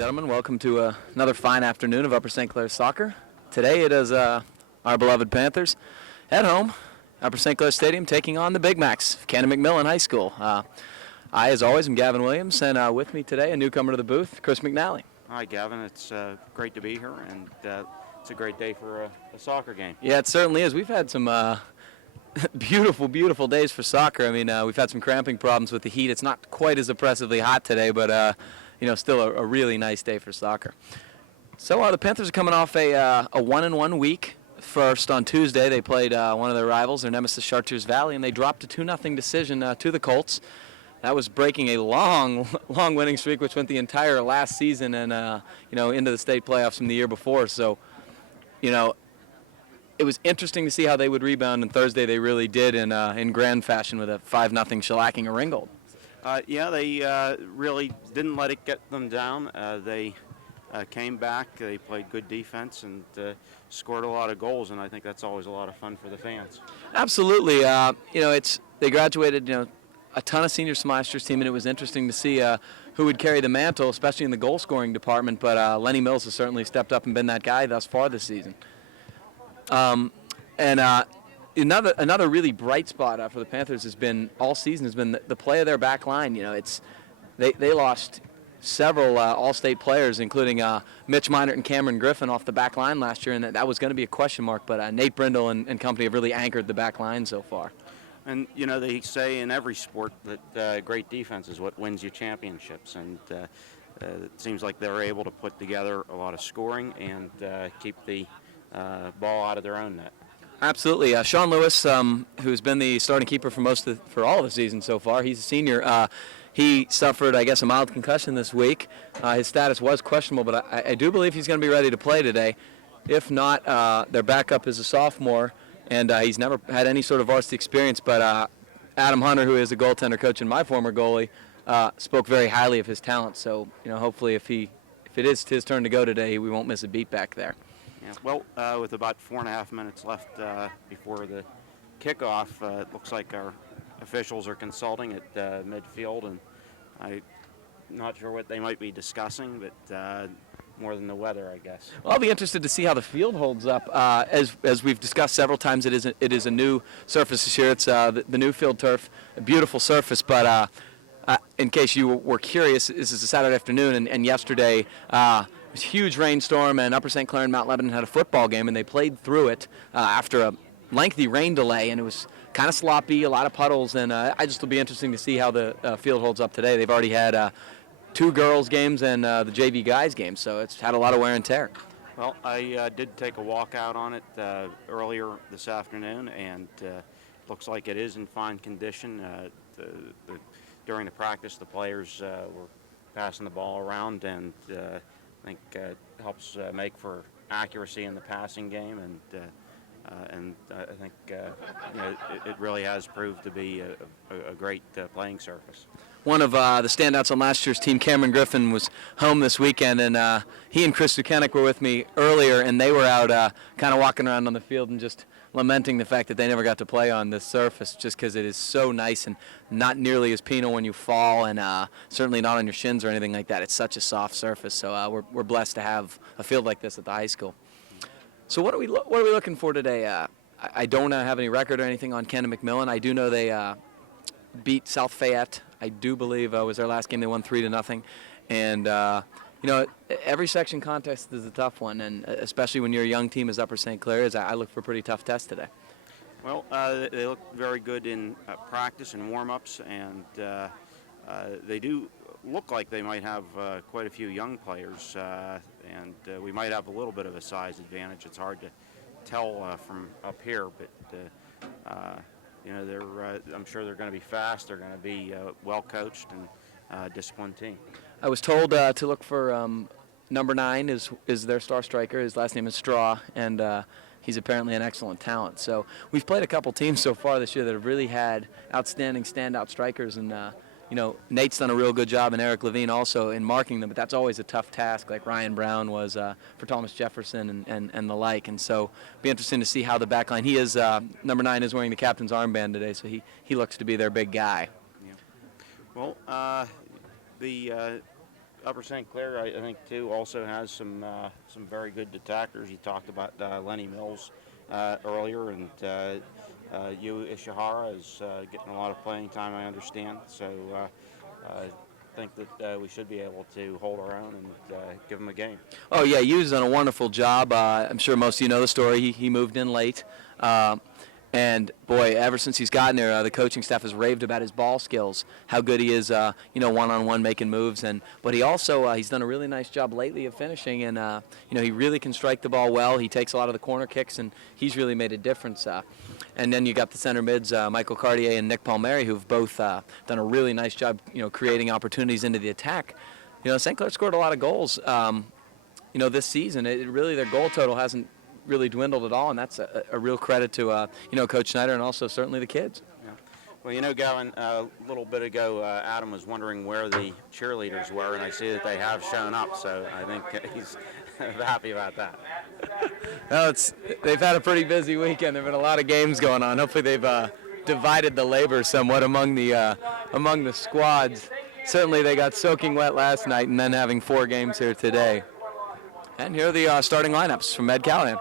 gentlemen, welcome to another fine afternoon of Upper St. Clair soccer. Today it is our beloved Panthers at home, Upper St. Clair Stadium, taking on the Big Macs, Canon-McMillan High School. I, as always, am Gavin Williams, and with me today, a newcomer to the booth, Chris McNally. Hi, Gavin. It's great to be here, and it's a great day for a soccer game. Yeah, it certainly is. We've had some beautiful, beautiful days for soccer. I mean, we've had some cramping problems with the heat. It's not quite as oppressively hot today, but still a really nice day for soccer. So the Panthers are coming off a 1-1 week. First on Tuesday, they played one of their rivals, their nemesis Chartiers Valley, and they dropped a 2-0 decision to the Colts. That was breaking a long winning streak, which went the entire last season and into the state playoffs from the year before. So, it was interesting to see how they would rebound. And Thursday, they really did in grand fashion with a 5-0 shellacking of Ringgold. They really didn't let it get them down. They came back. They played good defense and scored a lot of goals, and I think that's always a lot of fun for the fans. Absolutely. They graduated, a ton of seniors from last year's team, and it was interesting to see who would carry the mantle, especially in the goal-scoring department. But Lenny Mills has certainly stepped up and been that guy thus far this season. Another really bright spot for the Panthers has been all season has been the play of their back line. They lost several all-state players, including Mitch Minert and Cameron Griffin off the back line last year, and that was going to be a question mark. But Nate Brindle and company have really anchored the back line so far. And, they say in every sport that great defense is what wins you championships. And it seems like they're able to put together a lot of scoring and keep the ball out of their own net. Absolutely. Sean Lewis, who's been the starting keeper for all of the season so far, he's a senior. He suffered, I guess, a mild concussion this week. His status was questionable, but I do believe he's going to be ready to play today. If not, their backup is a sophomore, and he's never had any sort of varsity experience. But Adam Hunter, who is a goaltender coach and my former goalie, spoke very highly of his talent. So, hopefully if it is his turn to go today, we won't miss a beat back there. Yeah, well, with about 4.5 minutes left before the kickoff, it looks like our officials are consulting at midfield, and I'm not sure what they might be discussing, but more than the weather, I guess. Well, I'll be interested to see how the field holds up. As we've discussed several times, it is a new surface this year. It's the new field turf, a beautiful surface, but in case you were curious, this is a Saturday afternoon, and yesterday it was a huge rainstorm, and Upper St. Clair and Mount Lebanon had a football game, and they played through it after a lengthy rain delay, and it was kind of sloppy, a lot of puddles, and I just will be interesting to see how the field holds up today. They've already had 2 girls games and the JV guys game, so it's had a lot of wear and tear. Well, I did take a walk out on it earlier this afternoon, and looks like it is in fine condition. During the practice, the players were passing the ball around, and I think it helps make for accuracy in the passing game, and I think it really has proved to be a great playing surface. One of the standouts on last year's team, Cameron Griffin, was home this weekend, and he and Chris Dukanek were with me earlier, and they were out kind of walking around on the field and just lamenting the fact that they never got to play on this surface just because it is so nice and not nearly as penal when you fall, and certainly not on your shins or anything like that. It's such a soft surface, so we're blessed to have a field like this at the high school. So what are we looking for today? I don't have any record or anything on Canon-McMillan. I do know they beat South Fayette. I do believe was their last game. They won 3-0, and every section contest is a tough one, and especially when you're a young team as Upper St. Clair is. I look for a pretty tough test today. Well, they look very good in practice and warm-ups, and they do look like they might have quite a few young players, and we might have a little bit of a size advantage. It's hard to tell from up here, but I'm sure they're going to be fast. They're going to be well coached and disciplined team. I was told to look for number 9 is their star striker. His last name is Straw, and he's apparently an excellent talent. So we've played a couple teams so far this year that have really had outstanding standout strikers, and Nate's done a real good job, and Eric Levine also in marking them, but that's always a tough task, like Ryan Brown was for Thomas Jefferson and the like. And so it'll be interesting to see how the back line, he is, number 9 is wearing the captain's armband today, so he looks to be their big guy. Yeah. Well, the Upper St. Clair, I think, too, also has some very good detractors. You talked about Lenny Mills earlier, and Yu Ishihara is getting a lot of playing time, I understand. So I think that we should be able to hold our own and give them a game. Oh yeah, Yu's done a wonderful job. I'm sure most of you know the story. He moved in late, and boy, ever since he's gotten there, the coaching staff has raved about his ball skills, how good he is, one-on-one making moves, but he also he's done a really nice job lately of finishing, and he really can strike the ball well. He takes a lot of the corner kicks, and he's really made a difference. And then you got the center mids, Michael Cartier and Nick Palmieri, who've both done a really nice job, creating opportunities into the attack. St. Clair scored a lot of goals. This season, really their goal total hasn't really dwindled at all, and that's a real credit to Coach Schneider and also certainly the kids. Yeah. Well, Gowan, a little bit ago, Adam was wondering where the cheerleaders were, and I see that they have shown up, so I think he's happy about that. Well, they've had a pretty busy weekend. There have been a lot of games going on. Hopefully they've divided the labor somewhat among the squads. Certainly they got soaking wet last night and then having 4 games here today. And here are the starting lineups from Ed Callahan.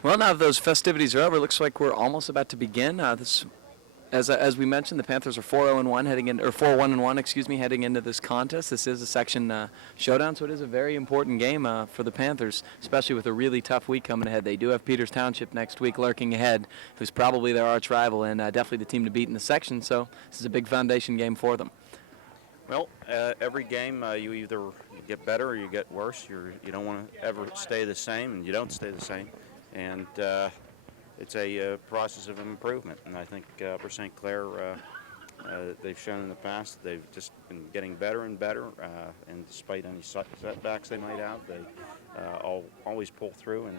Well, now that those festivities are over, it looks like we're almost about to begin. As we mentioned, the Panthers are 4-0-1 heading in, or 4-1-1, excuse me, heading into this contest. This is a section showdown, so it is a very important game for the Panthers, especially with a really tough week coming ahead. They do have Peters Township next week lurking ahead, who's probably their arch rival and definitely the team to beat in the section. So this is a big foundation game for them. Well, every game you either get better or you get worse. You don't want to ever stay the same, and you don't stay the same. And it's a process of improvement. And I think for St. Clair, they've shown in the past that they've just been getting better and better. And despite any setbacks they might have, they always pull through. And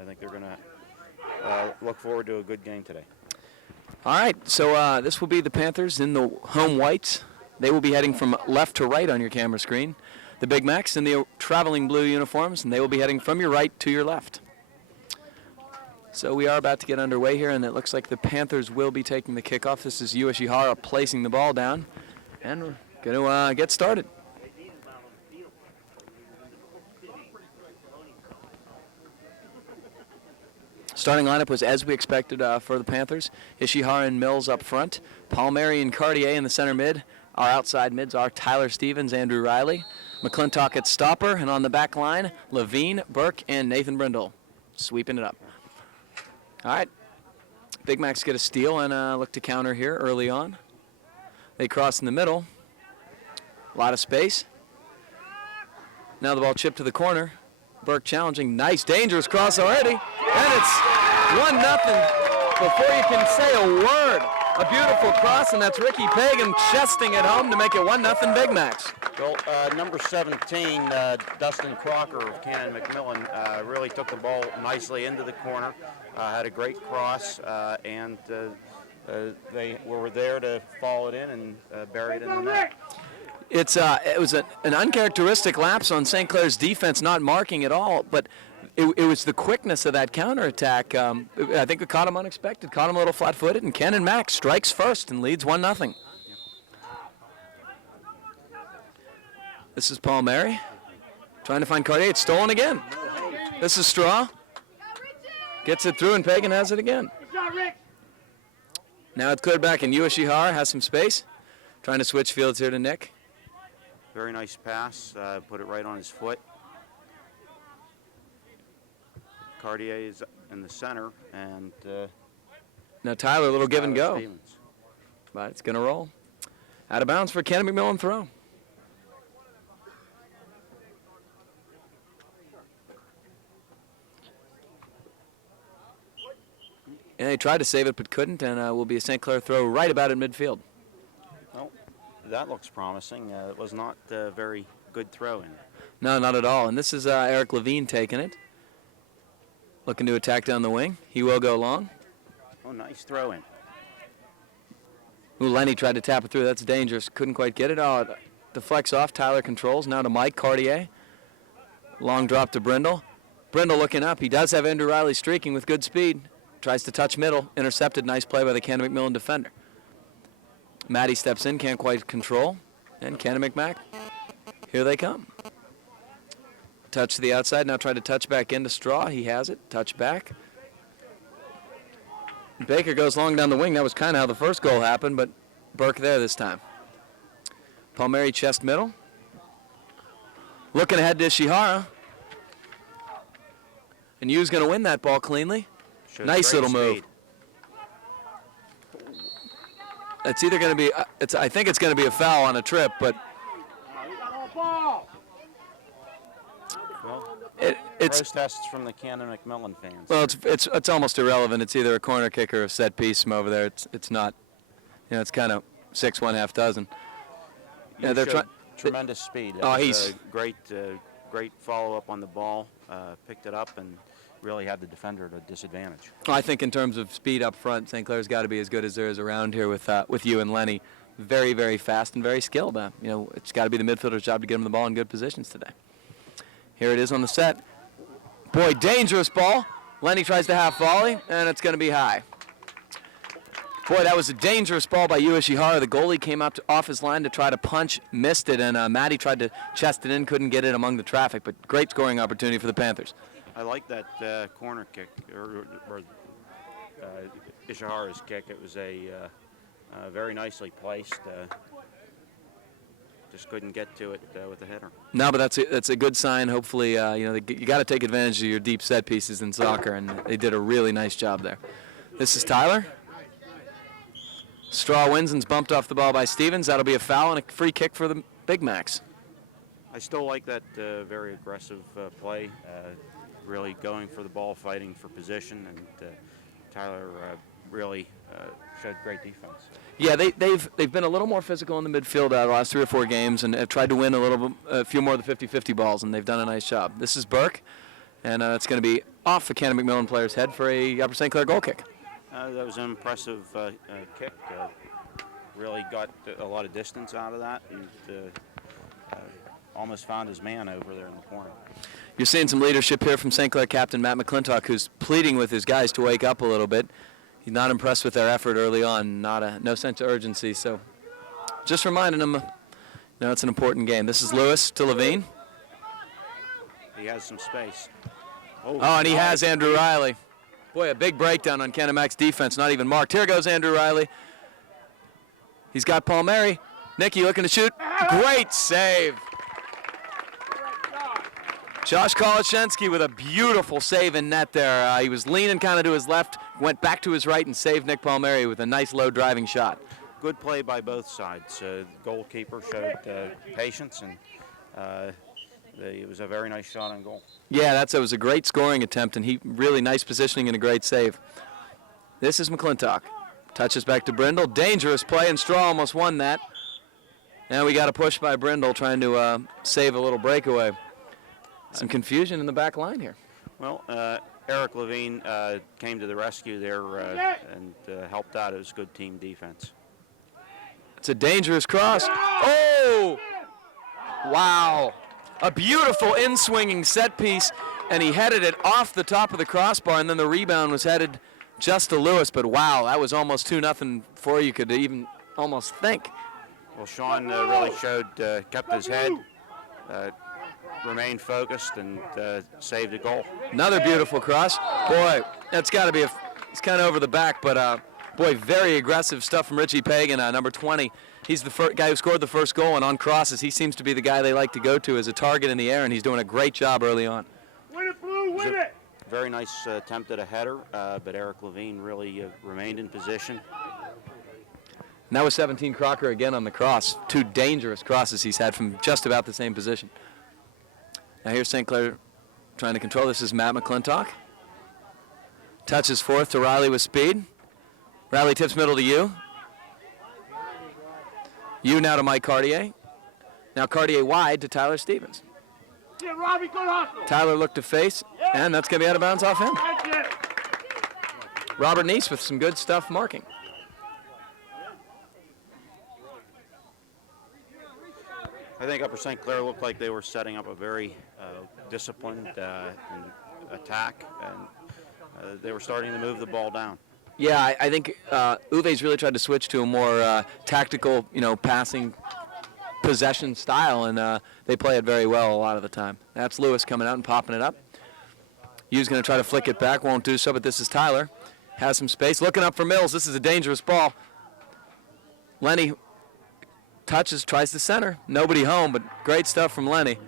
I think they're going to look forward to a good game today. All right, so this will be the Panthers in the home whites. They will be heading from left to right on your camera screen. The Big Macs in the traveling blue uniforms, and they will be heading from your right to your left. So we are about to get underway here, and it looks like the Panthers will be taking the kickoff. This is Ueshihara placing the ball down, and we're going to get started. Starting lineup was as we expected for the Panthers. Ishihara and Mills up front. Palmieri and Cartier in the center mid. Our outside mids are Tyler Stevens, Andrew Riley. McClintock at stopper, and on the back line, Levine, Burke, and Nathan Brindle sweeping it up. All right, Big Macs get a steal and look to counter here early on. They cross in the middle. A lot of space. Now the ball chipped to the corner. Burke challenging. Nice, dangerous cross already. And it's 1-0 before you can say a word. A beautiful cross, and that's Ricky Pagan chesting it home to make it 1-0 Big Macs. Well, number 17, Dustin Crocker of Canon-McMillan, really took the ball nicely into the corner, had a great cross, and they were there to follow it in and bury it in the net. It was an uncharacteristic lapse on St. Clair's defense, not marking at all, but it was the quickness of that counterattack. I think it caught him unexpected, caught him a little flat-footed, and Kenan Mack strikes first and leads 1-0. This is Palmieri trying to find Cartier. It's stolen again. This is Straw. Gets it through, and Pagan has it again. Now it's cleared back, and Ueshihara has some space. Trying to switch fields here to Nick. Very nice pass, put it right on his foot. Cartier is in the center, and now Tyler, a little give and go. Stevens. But it's going to roll. Out of bounds for Canon-McMillan throw. And they tried to save it but couldn't, and will be a St. Clair throw right about at midfield. Well, that looks promising. It was not a very good throw-in. No, not at all. And this is Eric Levine taking it. Looking to attack down the wing. He will go long. Oh, nice throw-in. Ooh, Lenny tried to tap it through. That's dangerous. Couldn't quite get it. Oh, it deflects off. Tyler controls. Now to Mike Cartier. Long drop to Brindle. Brindle looking up. He does have Andrew Riley streaking with good speed. Tries to touch middle. Intercepted. Nice play by the Canon-McMillan defender. Matty steps in. Can't quite control. And Canon-McMac. Here they come. Touch to the outside. Now try to touch back into Straw. He has it. Touch back. Baker goes long down the wing. That was kind of how the first goal happened, but Burke there this time. Palmieri chest middle. Looking ahead to Ishihara. And Yu's going to win that ball cleanly. Nice little move. It's either going to be, I think it's going to be a foul on a trip, but it's protests from the Canon-McMillan fans. Well, it's almost irrelevant. It's either a corner kick or a set piece from over there. It's not, it's kind of 6 1/2 dozen. Yeah, they're trying tremendous speed. He's great follow-up on the ball. Picked it up and really had the defender at a disadvantage. I think in terms of speed up front, St. Clair's got to be as good as there is around here with you and Lenny. Very, very fast and very skilled. It's got to be the midfielder's job to get him the ball in good positions today. Here it is on the set. Boy, dangerous ball. Lenny tries to half volley, and it's going to be high. Boy, that was a dangerous ball by Ueshihara. The goalie came up off his line to try to punch, missed it, and Matty tried to chest it in, couldn't get it among the traffic, but great scoring opportunity for the Panthers. I like that corner kick, or Ishihara's kick. It was a very nicely placed. Just couldn't get to it with the header. No, but that's a good sign. Hopefully, you got to take advantage of your deep set pieces in soccer, and they did a really nice job there. This is Tyler. Straw wins and's bumped off the ball by Stevens. That'll be a foul and a free kick for the Big Macs. I still like that very aggressive play, really going for the ball, fighting for position, and Tyler really showed great defense. Yeah, they've been a little more physical in the midfield the last 3 or 4 games, and have tried to win a few more of the 50-50 balls, and they've done a nice job. This is Burke, and it's going to be off the Canon-McMillan player's head for a Upper St. Clair goal kick. That was an impressive kick. Really got a lot of distance out of that, and almost found his man over there in the corner. You're seeing some leadership here from St. Clair captain Matt McClintock, who's pleading with his guys to wake up a little bit. He's not impressed with their effort early on, no sense of urgency. So just reminding them, it's an important game. This is Lewis to Levine. He has some space. Oh, and he has Andrew Riley. Boy, a big breakdown on Canon-McMillan's defense, not even marked. Here goes Andrew Riley. He's got Palmieri. Nicky looking to shoot. Great save. Josh Kolashensky with a beautiful save in net there. He was leaning kind of to his left, went back to his right and saved Nick Palmieri with a nice low driving shot. Good play by both sides. The goalkeeper showed patience, and it was a very nice shot on goal. Yeah, it was a great scoring attempt, and he really nice positioning and a great save. This is McClintock. Touches back to Brindle. Dangerous play, and Straw almost won that. Now we got a push by Brindle trying to save a little breakaway. Some confusion in the back line here. Well, Eric Levine came to the rescue there and helped out. It was good team defense. It's a dangerous cross. Oh! Wow. A beautiful in-swinging set piece, and he headed it off the top of the crossbar, and then the rebound was headed just to Lewis. But wow, that was almost 2-0 before you could even almost think. Well, Sean really kept his head, remained focused, and saved a goal. Another beautiful cross. Boy, that's got to be it's kind of over the back, but boy, very aggressive stuff from Richie Pagan, number 20. He's the guy who scored the first goal, and on crosses, he seems to be the guy they like to go to as a target in the air, and he's doing a great job early on. Win it, Blue, win it! Very nice attempt at a header, but Eric Levine really remained in position. And that was 17 Crocker again on the cross. 2 dangerous crosses he's had from just about the same position. Now here's St. Clair trying to control. This is Matt McClintock. Touches fourth to Riley with speed. Riley tips middle to you. You now to Mike Cartier. Now Cartier wide to Tyler Stevens. Yeah, Robbie, good hustle. Tyler looked to face, and that's going to be out of bounds off him. Robert Neese with some good stuff marking. I think Upper St. Clair looked like they were setting up a very disciplined attack, and they were starting to move the ball down. Yeah, I think Uwe's really tried to switch to a more tactical, passing possession style, and they play it very well a lot of the time. That's Lewis coming out and popping it up. Hugh's going to try to flick it back, won't do so, but this is Tyler. Has some space, looking up for Mills. This is a dangerous ball. Lenny touches, tries to center. Nobody home, but great stuff from Lenny.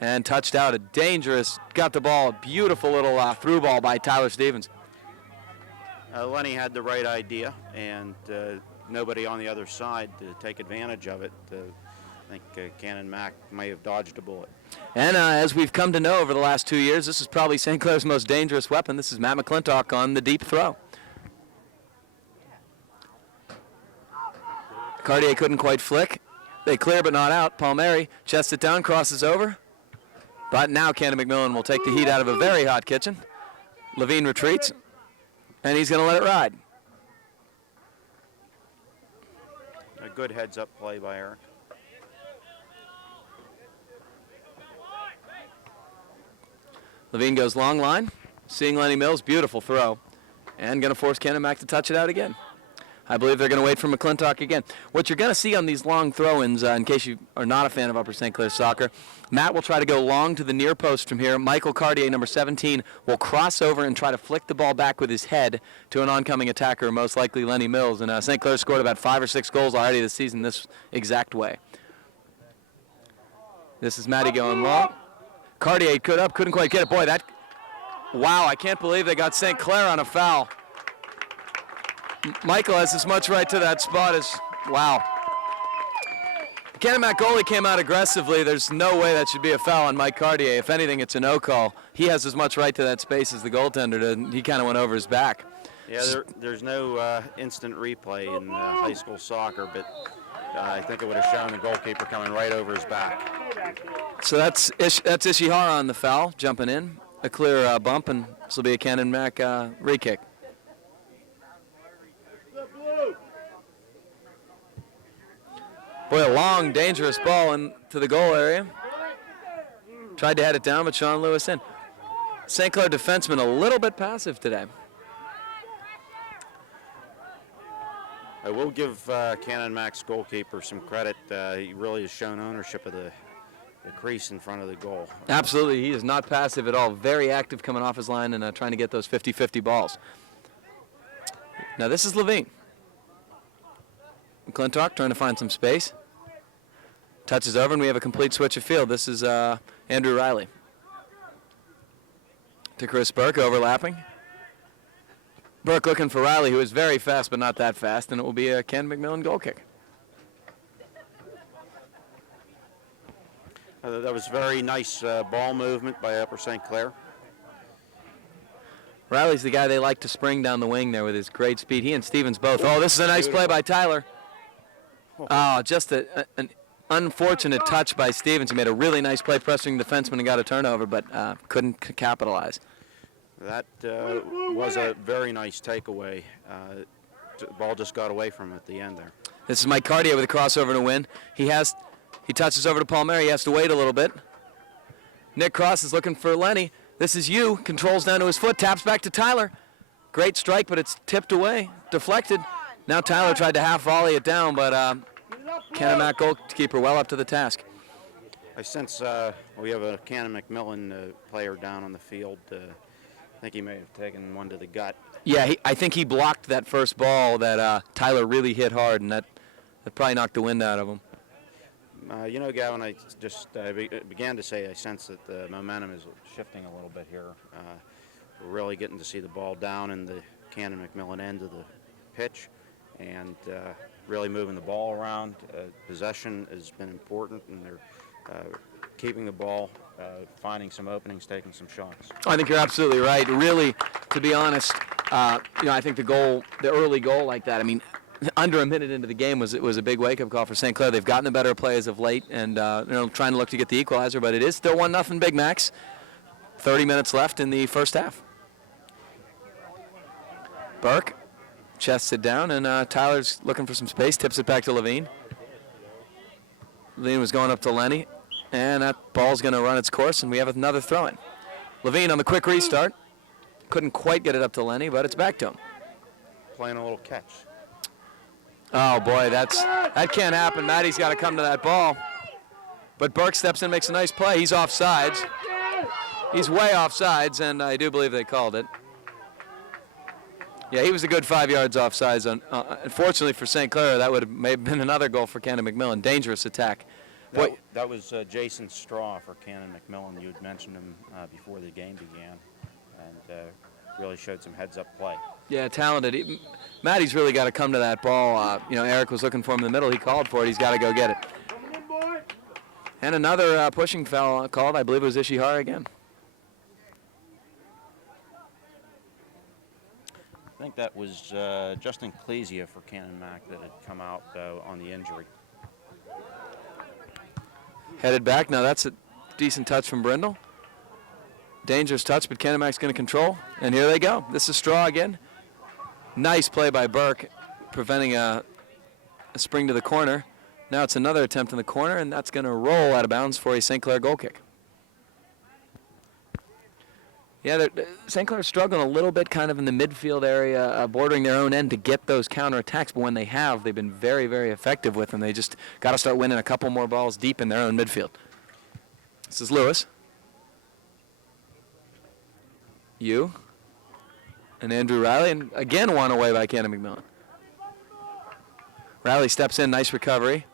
And touched out a dangerous, got the ball, a beautiful little through ball by Tyler Stevens. Lenny had the right idea, and nobody on the other side to take advantage of it. I think Canon-Mac may have dodged a bullet. And as we've come to know over the last 2 years, this is probably St. Clair's most dangerous weapon. This is Matt McClintock on the deep throw. Cartier couldn't quite flick. They clear but not out. Palmieri chests it down, crosses over. But now Canon-McMillan will take the heat out of a very hot kitchen. Levine retreats, and he's going to let it ride. A good heads-up play by Eric. Levine goes long line, seeing Lenny Mills, beautiful throw, and going to force Canon-Mac to touch it out again. I believe they're going to wait for McClintock again. What you're going to see on these long throw-ins, in case you are not a fan of Upper St. Clair soccer, Matt will try to go long to the near post from here. Michael Cartier, number 17, will cross over and try to flick the ball back with his head to an oncoming attacker, most likely Lenny Mills. And St. Clair scored about 5 or 6 goals already this season this exact way. This is Matty going long. Cartier couldn't quite get it. Boy, wow, I can't believe they got St. Clair on a foul. Michael has as much right to that spot as, wow. The Canon-Mac goalie came out aggressively. There's no way that should be a foul on Mike Cartier. If anything, it's a no call. He has as much right to that space as the goaltender did. He kind of went over his back. Yeah, there's no instant replay in high school soccer, but I think it would have shown the goalkeeper coming right over his back. So that's Ishihara on the foul, jumping in. A clear bump, and this will be a Canon-Mac re-kick. Boy, a long, dangerous ball into the goal area. Tried to head it down, but Sean Lewis in. St. Clair defenseman a little bit passive today. I will give Canon-McMillan's goalkeeper some credit. He really has shown ownership of the crease in front of the goal. Absolutely, he is not passive at all. Very active coming off his line and trying to get those 50-50 balls. Now this is Levine. McClintock trying to find some space. Touches over, and we have a complete switch of field. This is Andrew Riley. To Chris Burke, overlapping. Burke looking for Riley, who is very fast, but not that fast, and it will be a Canon-McMillan goal kick. That was very nice ball movement by Upper St. Clair. Riley's the guy they like to spring down the wing there with his great speed. He and Stevens both. Oh, this is a nice play by Tyler. Oh, just an unfortunate touch by Stevens. He made a really nice play pressing the defenseman and got a turnover, but couldn't capitalize. That was a very nice takeaway. The ball just got away from him at the end there. This is Mike Cartier with a crossover to win. He touches over to Palmieri. He has to wait a little bit. Nick Cross is looking for Lenny. This is you. Controls down to his foot. Taps back to Tyler. Great strike, but it's tipped away. Deflected. Now Tyler tried to half volley it down, but Canon-Mac goalkeeper well up to the task. I sense we have a Canon-McMillan player down on the field. I think he may have taken one to the gut. Yeah, I think he blocked that first ball that Tyler really hit hard, and that probably knocked the wind out of him. You know, Gavin, I just began to say I sense that the momentum is shifting a little bit here. We're really getting to see the ball down in the Canon-McMillan end of the pitch and really moving the ball around. Possession has been important, and they're keeping the ball, finding some openings, taking some shots. I think you're absolutely right. Really, to be honest, I think the early goal like that, I mean, under a minute into the game was a big wake-up call for St. Clair. They've gotten the better play as of late, and trying to look to get the equalizer, but it is still 1-0 Big Macs. 30 minutes left in the first half. Burke chests it down, and Tyler's looking for some space, tips it back to Levine. Levine was going up to Lenny, and that ball's going to run its course, and we have another throw-in. Levine on the quick restart. Couldn't quite get it up to Lenny, but it's back to him. Playing a little catch. Oh, boy, that can't happen. Matty's got to come to that ball. But Burke steps in, makes a nice play. He's offsides. He's way offsides, and I do believe they called it. Yeah, he was a good 5 yards offsides. Unfortunately for St. Clair, that may have been another goal for Canon-McMillan. Dangerous attack. That was Jason Straw for Canon-McMillan. You had mentioned him before the game began, and really showed some heads-up play. Yeah, talented. Matty's really got to come to that ball. Eric was looking for him in the middle. He called for it. He's got to go get it. And another pushing foul called. I believe it was Ishihara again. I think that was Justin Clesia for Canon-Mac that had come out on the injury. Headed back. Now that's a decent touch from Brindle. Dangerous touch, but Canon-Mac's going to control. And here they go. This is Straw again. Nice play by Burke, preventing a spring to the corner. Now it's another attempt in the corner, and that's going to roll out of bounds for a St. Clair goal kick. Yeah, St. Clair's struggling a little bit kind of in the midfield area, bordering their own end to get those counterattacks, but when they have, they've been very, very effective with them. They just got to start winning a couple more balls deep in their own midfield. This is Lewis. And Andrew Riley, and again won away by Canon-McMillan. Riley steps in, nice recovery.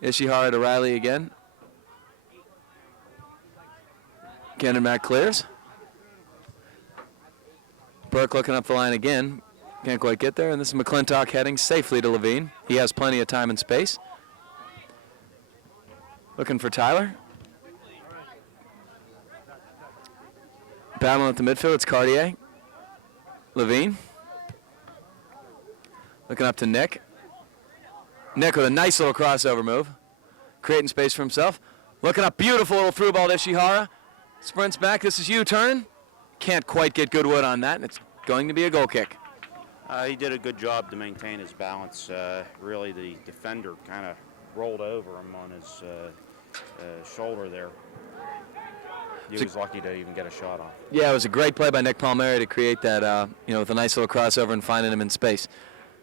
Ishihara to Riley again. Canon-Mac clears. Burke looking up the line again. Can't quite get there, and this is McClintock heading safely to Levine. He has plenty of time and space. Looking for Tyler. Battling at the midfield, it's Cartier. Levine. Looking up to Nick. Nick with a nice little crossover move. Creating space for himself. Looking up, beautiful little through ball to Ishihara. Sprints back, this is you turning. Can't quite get good wood on that, and it's going to be a goal kick. He did a good job to maintain his balance. Really, the defender kind of rolled over him on his shoulder there. He was lucky to even get a shot off. Yeah, it was a great play by Nick Palmieri to create that, with a nice little crossover and finding him in space.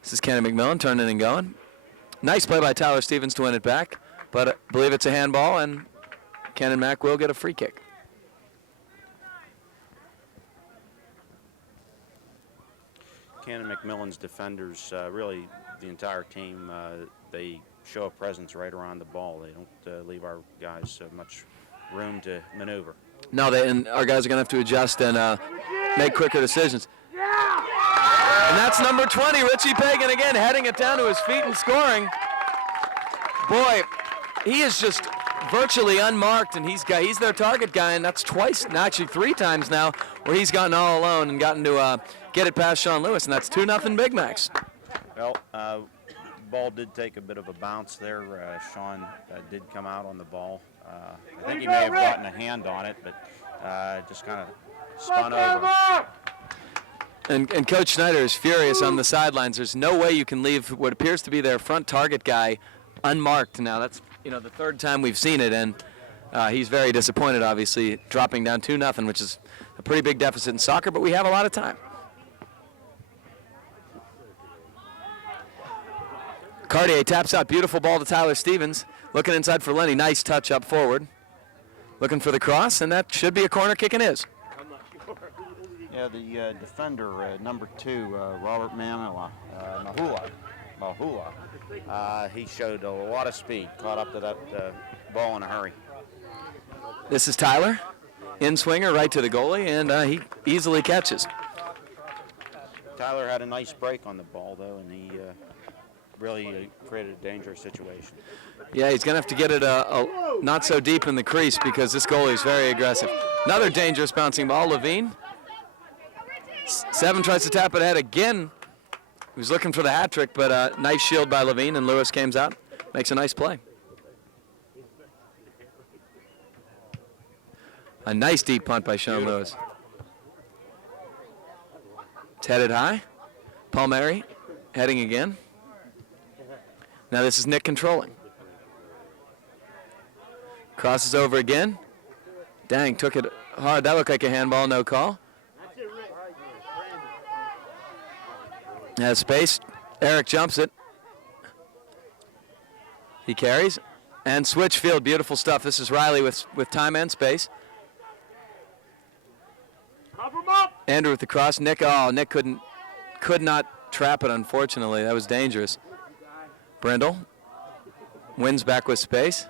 This is Canon-McMillan turning and going. Nice play by Tyler Stevens to win it back, but I believe it's a handball, and Canon-Mac will get a free kick. Canon-McMillan's defenders, really the entire team, they show a presence right around the ball. They don't leave our guys much room to maneuver. No, and our guys are going to have to adjust and make quicker decisions. And that's number 20, Richie Pagan again, heading it down to his feet and scoring. Boy, he is just virtually unmarked, and he's their target guy, and that's twice, actually 3 times now, where he's gotten all alone and gotten to get it past Sean Lewis, and that's 2-0 Big Macs. Well, ball did take a bit of a bounce there. Sean did come out on the ball. I think he may have gotten a hand on it, but just kind of spun over. And Coach Schneider is furious on the sidelines. There's no way you can leave what appears to be their front target guy unmarked. Now that's the 3rd time we've seen it, and he's very disappointed, obviously, dropping down 2-0, which is a pretty big deficit in soccer, but we have a lot of time. Cartier taps out, beautiful ball to Tyler Stevens. Looking inside for Lenny, nice touch up forward. Looking for the cross, and that should be a corner kick and is. Yeah, the defender, number 2, Robert Mahula, he showed a lot of speed, caught up to that ball in a hurry. This is Tyler, in-swinger right to the goalie, and he easily catches. Tyler had a nice break on the ball, though, and he really created a dangerous situation. Yeah, he's going to have to get it not so deep in the crease because this goalie is very aggressive. Another dangerous bouncing ball, Levine. 7 tries to tap it ahead again. He was looking for the hat trick, but nice shield by Levine, and Lewis comes out, makes a nice play. A nice deep punt by Sean Lewis. It's headed high. Palmieri heading again. Now this is Nick controlling. Crosses over again. Dang, took it hard. That looked like a handball, no call. Has space. Eric jumps it. He carries. And switch field, beautiful stuff. This is Riley with time and space. Andrew with the cross. Nick could not trap it, unfortunately. That was dangerous. Brindle wins back with space.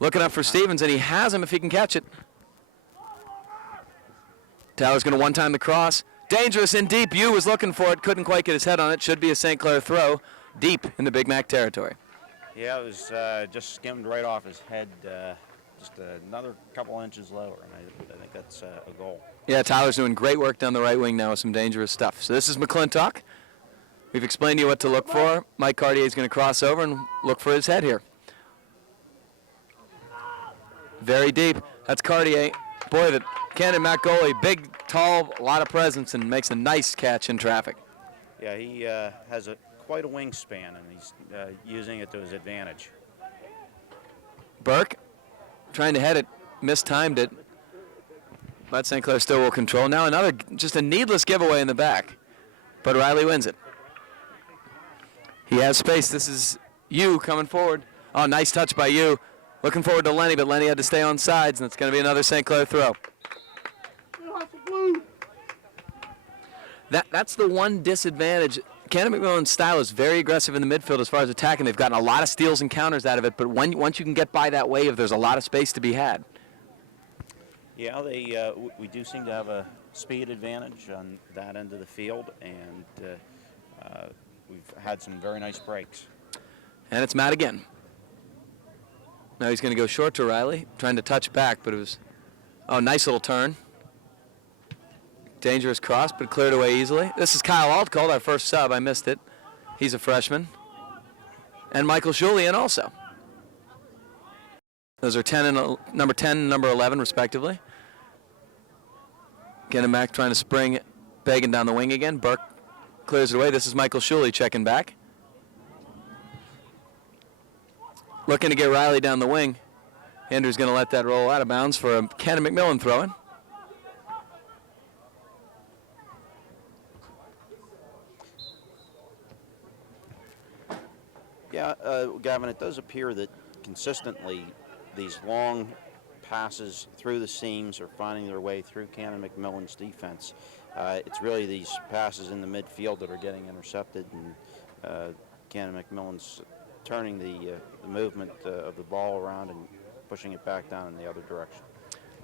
Looking up for Stevens, and he has him if he can catch it. Tyler's going to one-time the cross. Dangerous and deep. Yu was looking for it, couldn't quite get his head on it. Should be a St. Clair throw, deep in the Big Mac territory. Yeah, it was just skimmed right off his head, just another couple inches lower, and I think that's a goal. Yeah, Tyler's doing great work down the right wing now with some dangerous stuff. So this is McClintock. We've explained to you what to look for. Mike Cartier is going to cross over and look for his head here. Very deep. That's Cartier. Boy, the Canon-Mac goalie, big, tall, a lot of presence, and makes a nice catch in traffic. Yeah, he has quite a wingspan, and he's using it to his advantage. Burke trying to head it, mistimed it, but St. Clair still will control. Now another, just a needless giveaway in the back, but Riley wins it. He has space. This is Yu coming forward. Oh, nice touch by Yu. Looking forward to Lenny, but Lenny had to stay on sides, and it's going to be another St. Clair throw. That's the one disadvantage. Canon-McMillan's style is very aggressive in the midfield as far as attacking. They've gotten a lot of steals and counters out of it, but once you can get by that wave, there's a lot of space to be had. Yeah, we do seem to have a speed advantage on that end of the field, and we've had some very nice breaks. And it's Matt again. Now he's going to go short to Riley, trying to touch back, but it was, nice little turn. Dangerous cross, but cleared away easily. This is Kyle Altcold, our first sub. I missed it. He's a freshman. And Michael Julian also. Those are number 10 and number 11, respectively. Canon-Mac trying to spring Pagan down the wing again. Burke clears it away. This is Michael Shuley checking back. looking to get Riley down the wing. Andrew's going to let that roll out of bounds for a Canon-McMillan throw-in. Yeah, Gavin, it does appear that consistently these long passes through the seams are finding their way through Canon-McMillan's defense. It's really these passes in the midfield that are getting intercepted, and Canon-McMillan's turning the movement of the ball around and pushing it back down in the other direction.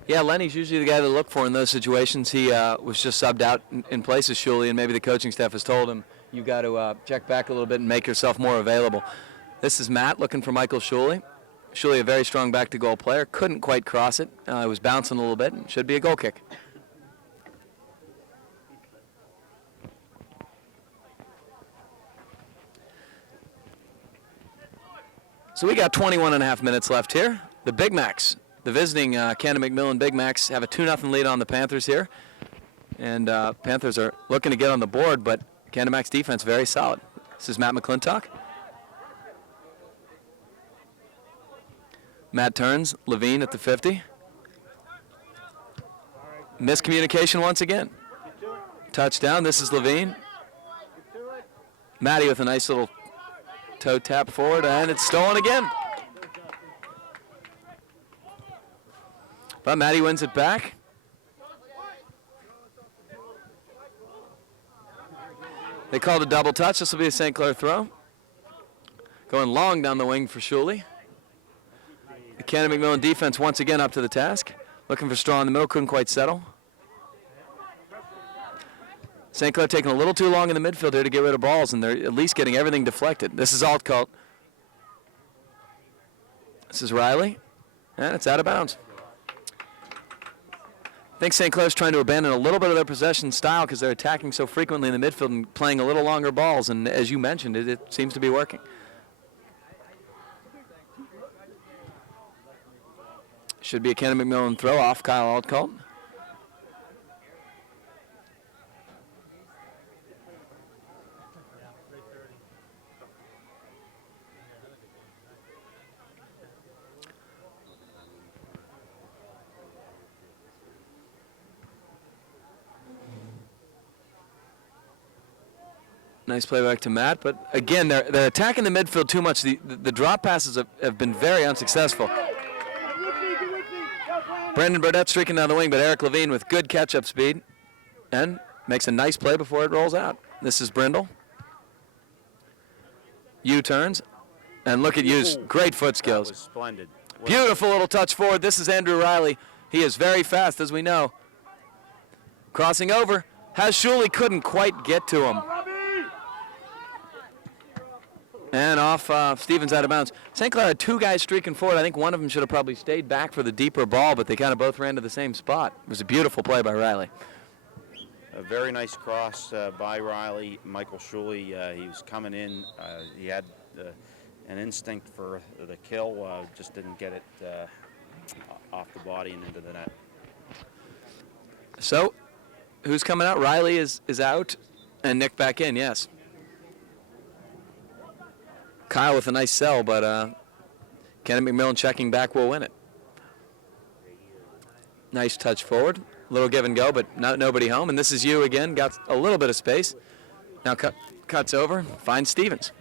Yeah, Lenny's usually the guy to look for in those situations. He was just subbed out in place of Shuley, and maybe the coaching staff has told him, you got to check back a little bit and make yourself more available. This is Matt looking for Michael Shuley. Shuley, a very strong back-to-goal player, couldn't quite cross it. It was bouncing a little bit, and should be a goal kick. So we got 21 and a half minutes left here. The Big Macs, the visiting Canon-McMillan Big Macs, have a 2-0 lead on the Panthers here. And Panthers are looking to get on the board, but Canon-Mac's defense very solid. This is Matt McClintock. Matt turns, Levine at the 50. Miscommunication once again. Touchdown, this is Levine. Matty with a nice little toe tap forward, and it's stolen again. But Matty wins it back. They called a double touch. This will be a St. Clair throw. Going long down the wing for Shuley. The Canon-McMillan defense once again up to the task. Looking for Straw in the middle, couldn't quite settle. St. Clair taking a little too long in the midfield here to get rid of balls, and they're at least getting everything deflected. This is Altcolt. This is Riley, and it's out of bounds. I think St. Clair's trying to abandon a little bit of their possession style because they're attacking so frequently in the midfield and playing a little longer balls, and as you mentioned, it seems to be working. Should be a Canon-McMillan throw off Kyle Altcolt. Nice play back to Matt, but again, they're attacking the midfield too much. The drop passes have been very unsuccessful. Brandon Burdett streaking down the wing, but Eric Levine with good catch-up speed and makes a nice play before it rolls out. This is Brindle. U-turns, and look at U's great foot skills. That was splendid. Beautiful little touch forward. This is Andrew Riley. He is very fast, as we know. Crossing over, has Shuley, couldn't quite get to him. And off Stevens out of bounds. St. Clair had two guys streaking forward. I think one of them should have probably stayed back for the deeper ball, but they kind of both ran to the same spot. It was a beautiful play by Riley. A very nice cross by Riley. Michael Shuley, he was coming in. He had an instinct for the kill, just didn't get it off the body and into the net. So, who's coming out? Riley is out, and Nick back in, yes. Kyle with a nice sell, but Canon-McMillan checking back will win it. Nice touch forward. Little give and go, but nobody home. And this is you again. Got a little bit of space. Now cuts over. Finds Stevens.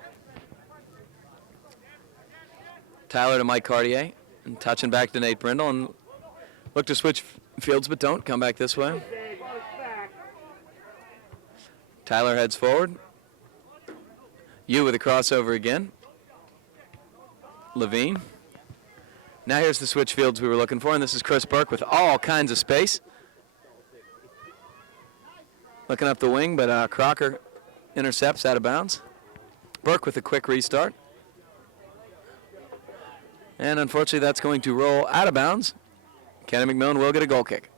Tyler to Mike Cartier. And touching back to Nate Brindle. And look to switch fields, but don't. Come back this way. Tyler heads forward. You with a crossover again. Levine. Now here's the switch fields we were looking for, and this is Chris Burke with all kinds of space. Looking up the wing, but Crocker intercepts out of bounds. Burke with a quick restart. And unfortunately, that's going to roll out of bounds. Canon-McMillan will get a goal kick.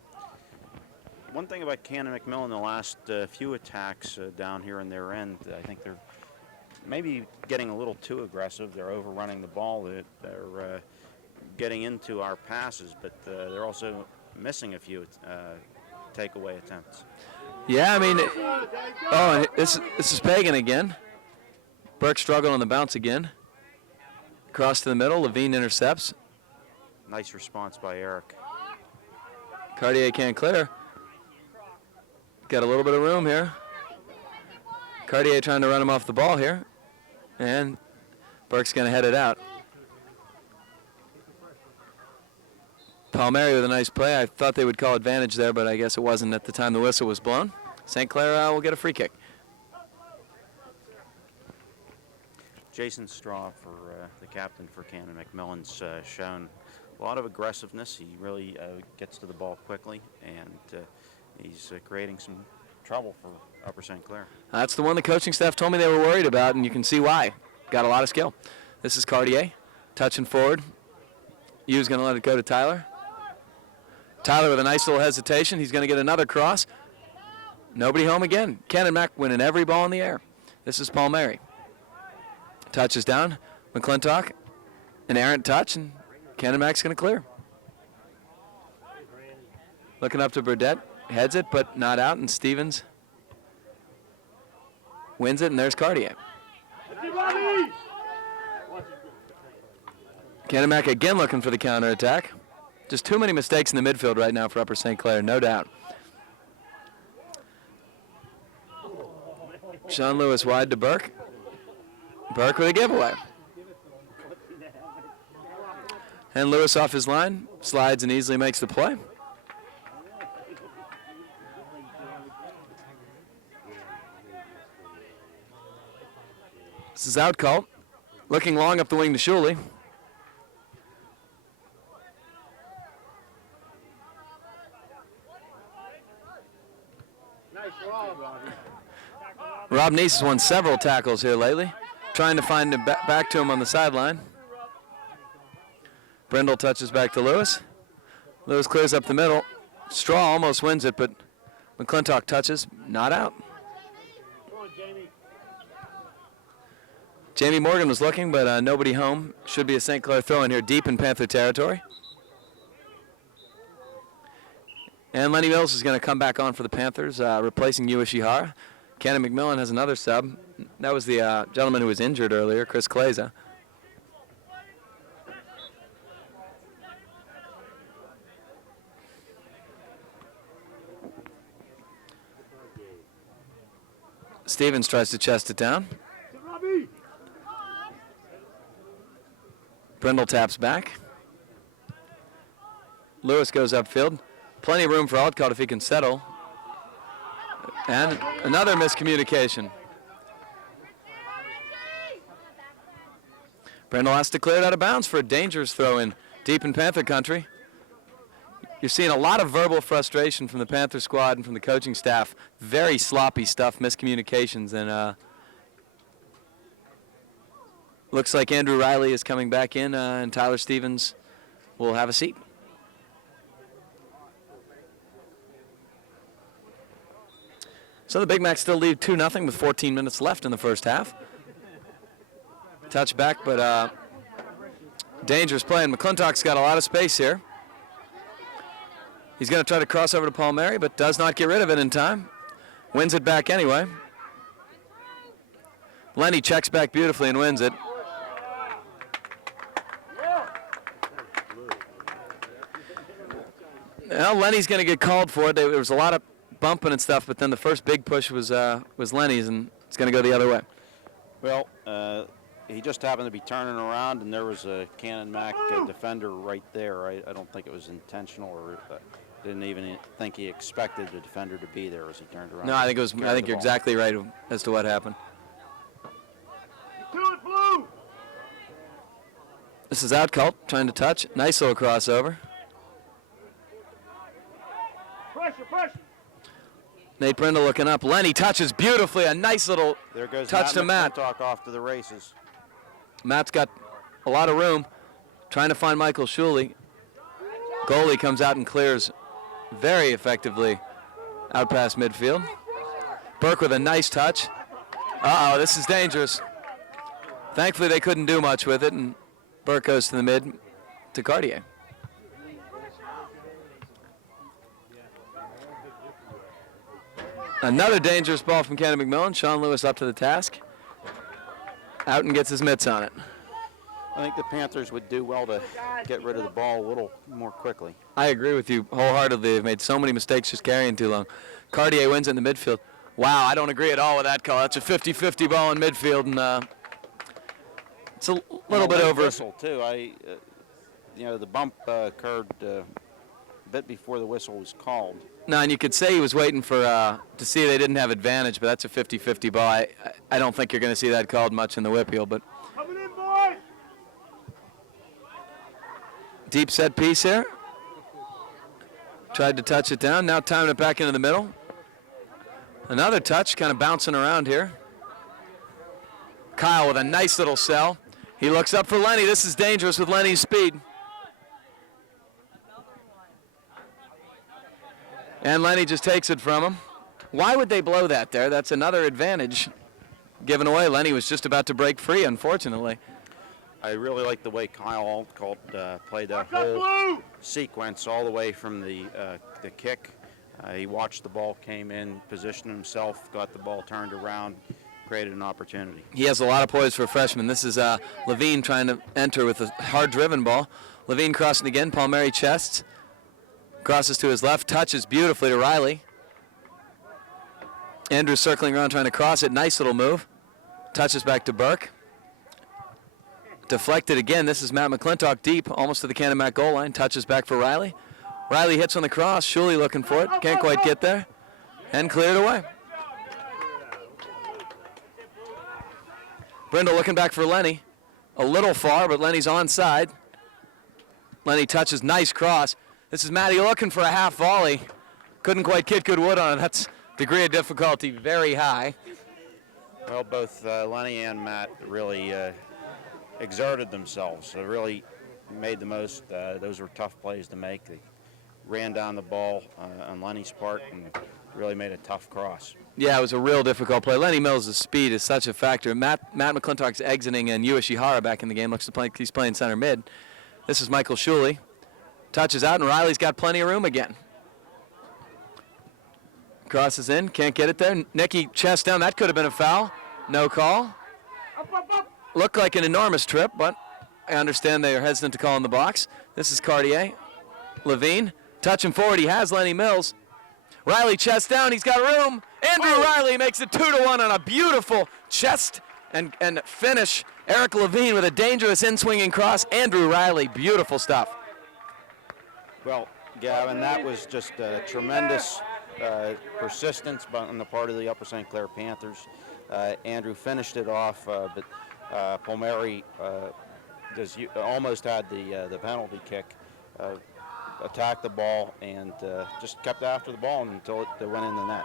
One thing about Canon-McMillan, the last few attacks down here in their end, I think they're maybe getting a little too aggressive. They're overrunning the ball. They're getting into our passes, but they're also missing a few takeaway attempts. Yeah, I mean, this is Pagan again. Burke struggled on the bounce again. Cross to the middle. Levine intercepts. Nice response by Eric. Cartier can't clear. Got a little bit of room here. Cartier trying to run him off the ball here. And Burke's going to head it out. Palmieri with a nice play. I thought they would call advantage there, but I guess it wasn't at the time the whistle was blown. St. Clair will get a free kick. Jason Straw, for the captain for Canon-McMillan's shown a lot of aggressiveness. He really gets to the ball quickly, and he's creating some trouble for Upper St. Clair. That's the one the coaching staff told me they were worried about, and you can see why. Got a lot of skill. This is Cartier, touching forward. Yu's going to let it go to Tyler. Tyler with a nice little hesitation. He's going to get another cross. Nobody home again. Canon-Mac winning every ball in the air. This is Palmieri. Touches down. McClintock, an errant touch, and Canon-Mac's going to clear. Looking up to Burdett. Heads it, but not out, and Stevens wins it, and there's Cartier. Canon-Mac again looking for the counterattack. Just too many mistakes in the midfield right now for Upper St. Clair, no doubt. Sean Lewis wide to Burke. Burke with a giveaway. And Lewis off his line, slides and easily makes the play. This is out call. Looking long up the wing to Shuley. Rob Neese has won several tackles here lately. Trying to find him back to him on the sideline. Brindle touches back to Lewis. Lewis clears up the middle. Straw almost wins it, but McClintock touches, not out. Jamie Morgan was looking, but nobody home. Should be a St. Clair throw in here deep in Panther territory. And Lenny Mills is going to come back on for the Panthers, replacing Yu Ishihara. Canon-McMillan has another sub. That was the gentleman who was injured earlier, Chris Kleza. Stevens tries to chest it down. Brindle taps back. Lewis goes upfield. Plenty of room for Altcott if he can settle. And another miscommunication. Brindle has to clear it out of bounds for a dangerous throw in deep in Panther country. You're seeing a lot of verbal frustration from the Panther squad and from the coaching staff. Very sloppy stuff, miscommunications, and looks like Andrew Riley is coming back in, and Tyler Stevens will have a seat. So the Big Macs still lead 2-0 with 14 minutes left in the first half. Touch back, but dangerous play, and McClintock's got a lot of space here. He's going to try to cross over to Palmieri, but does not get rid of it in time. Wins it back anyway. Lenny checks back beautifully and wins it. Well, Lenny's going to get called for it. There was a lot of bumping and stuff, but then the first big push was Lenny's, and it's going to go the other way. Well, he just happened to be turning around, and there was a Canon-Mac defender right there. I don't think it was intentional, or didn't even think he expected the defender to be there as he turned around. No, I think it was. I think you're exactly right as to what happened. This is Outcult trying to touch. Nice little crossover. Pressure, pressure. Nate Brindle looking up. Lenny touches beautifully. A nice little there goes touch to Matt. McClintock off to the races. Matt's got a lot of room. Trying to find Michael Shuley. Goalie comes out and clears very effectively out past midfield. Burke with a nice touch. Uh-oh, this is dangerous. Thankfully, they couldn't do much with it, and Burke goes to the mid to Cartier. Another dangerous ball from Canon-McMillan. Sean Lewis up to the task. Out and gets his mitts on it. I think the Panthers would do well to get rid of the ball a little more quickly. I agree with you wholeheartedly. They've made so many mistakes just carrying too long. Cartier wins it in the midfield. Wow, I don't agree at all with that call. That's a 50-50 ball in midfield, and it's a little bit over. Whistle too. The bump occurred a bit before the whistle was called. No, and you could say he was waiting for to see they didn't have advantage, but that's a 50-50 ball. I don't think you're going to see that called much in the Whippeal, but Coming in, boys! deep set piece here. Tried to touch it down. Now timing it back into the middle. Another touch, kind of bouncing around here. Kyle with a nice little sell. He looks up for Lenny. This is dangerous with Lenny's speed. And Lenny just takes it from him. Why would they blow that there? That's another advantage given away. Lenny was just about to break free, unfortunately. I really like the way Kyle Altcolt played that whole sequence all the way from the kick. He watched the ball, came in, positioned himself, got the ball turned around, created an opportunity. He has a lot of poise for a freshman. This is Levine trying to enter with a hard-driven ball. Levine crossing again. Palmieri chests. Crosses to his left, touches beautifully to Riley. Andrew circling around trying to cross it. Nice little move. Touches back to Burke. Deflected again. This is Matt McClintock deep, almost to the Canon-Mac goal line. Touches back for Riley. Riley hits on the cross. Shuley looking for it. Can't quite get there. And cleared away. Brindle looking back for Lenny. A little far, but Lenny's onside. Lenny touches. Nice cross. This is Matty looking for a half volley. Couldn't quite get good wood on it. That's degree of difficulty very high. Well, both Lenny and Matt really exerted themselves. They really made the most. Those were tough plays to make. They ran down the ball on Lenny's part and really made a tough cross. Yeah, it was a real difficult play. Lenny Mills' speed is such a factor. Matt McClintock's exiting and Yu Ishihara back in the game. Looks like he's playing center mid. This is Michael Shuley. Touches out, and Riley's got plenty of room again. Crosses in, can't get it there. Nicky chest down, that could have been a foul. No call. Looked like an enormous trip, but I understand they are hesitant to call in the box. This is Cartier. Levine, touching forward, he has Lenny Mills. Riley chest down, he's got room. Andrew Riley makes it 2-1 on a beautiful chest and finish. Eric Levine with a dangerous in-swinging cross. Andrew Riley, beautiful stuff. Well, Gavin, that was just tremendous persistence on the part of the Upper St. Clair Panthers. Andrew finished it off, but Palmieri almost had the penalty kick, attacked the ball, and just kept after the ball until it went in the net.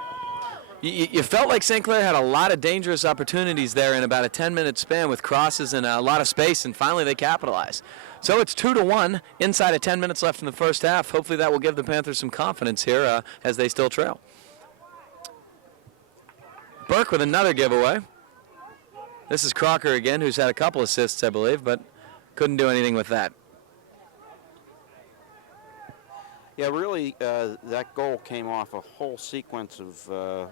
You felt like St. Clair had a lot of dangerous opportunities there in about a 10-minute span with crosses and a lot of space, and finally they capitalized. So it's 2-1 inside of 10 minutes left in the first half. Hopefully that will give the Panthers some confidence here as they still trail. Burke with another giveaway. This is Crocker again, who's had a couple assists, I believe, but couldn't do anything with that. Yeah, really, that goal came off a whole sequence of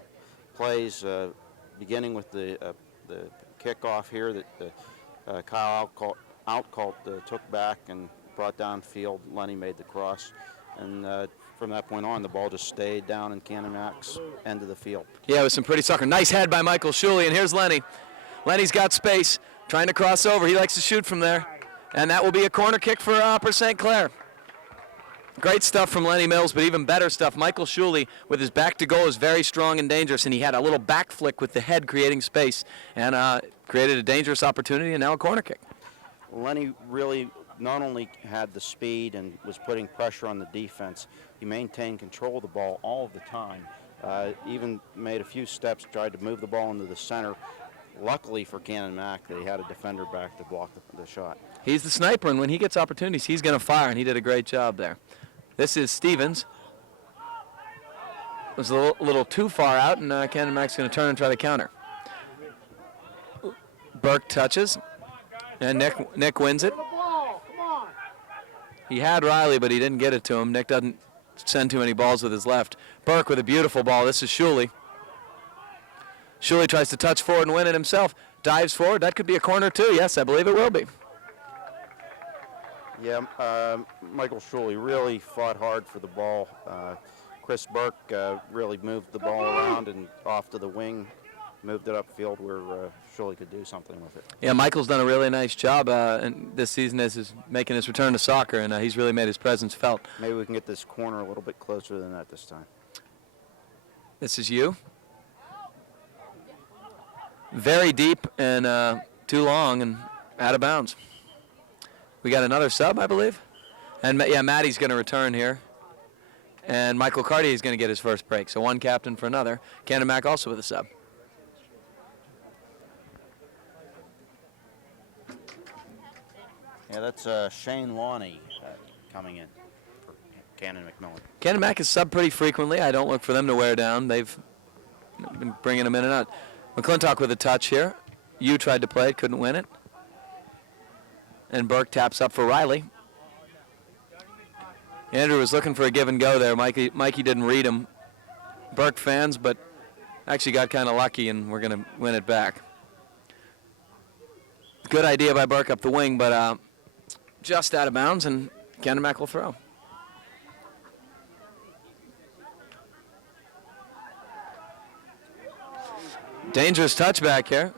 plays, beginning with the kickoff here that Kyle Altcolt took back and brought downfield. Lenny made the cross, and from that point on, the ball just stayed down in Canon-Mac's end of the field. Yeah, it was some pretty soccer. Nice head by Michael Shuley, and here's Lenny. Lenny's got space, trying to cross over. He likes to shoot from there, and that will be a corner kick for Upper St. Clair. Great stuff from Lenny Mills, but even better stuff. Michael Shuley, with his back to goal, is very strong and dangerous, and he had a little back flick with the head creating space and created a dangerous opportunity, and now a corner kick. Lenny really not only had the speed and was putting pressure on the defense, he maintained control of the ball all of the time. Even made a few steps, tried to move the ball into the center. Luckily for Canon-Mac, they had a defender back to block the shot. He's the sniper, and when he gets opportunities, he's going to fire, and he did a great job there. This is Stevens. It was a little too far out, and Canon-Mac's going to turn and try to counter. Burke touches, and Nick wins it. He had Riley, but he didn't get it to him. Nick doesn't send too many balls with his left. Burke with a beautiful ball. This is Shuley. Shuley tries to touch forward and win it himself. Dives forward. That could be a corner, too. Yes, I believe it will be. Yeah, Michael Shuley really fought hard for the ball. Chris Burke really moved the ball around and off to the wing, moved it upfield where Shuley could do something with it. Yeah, Michael's done a really nice job this season as he's making his return to soccer, and he's really made his presence felt. Maybe we can get this corner a little bit closer than that this time. This is you. Very deep and too long and out of bounds. We got another sub, I believe. And yeah, Matty's going to return here. And Michael Cartier is going to get his first break. So one captain for another. Canon-Mac also with a sub. Yeah, that's Shane Lawney coming in for Canon-McMillan. Canon-Mac is sub pretty frequently. I don't look for them to wear down. They've been bringing them in and out. McClintock with a touch here. You tried to play it, couldn't win it. And Burke taps up for Riley. Andrew was looking for a give and go there. Mikey didn't read him. Burke fans, but actually got kind of lucky, and we're going to win it back. Good idea by Burke up the wing, but just out of bounds, and Canon-Mac will throw. Dangerous touchback here.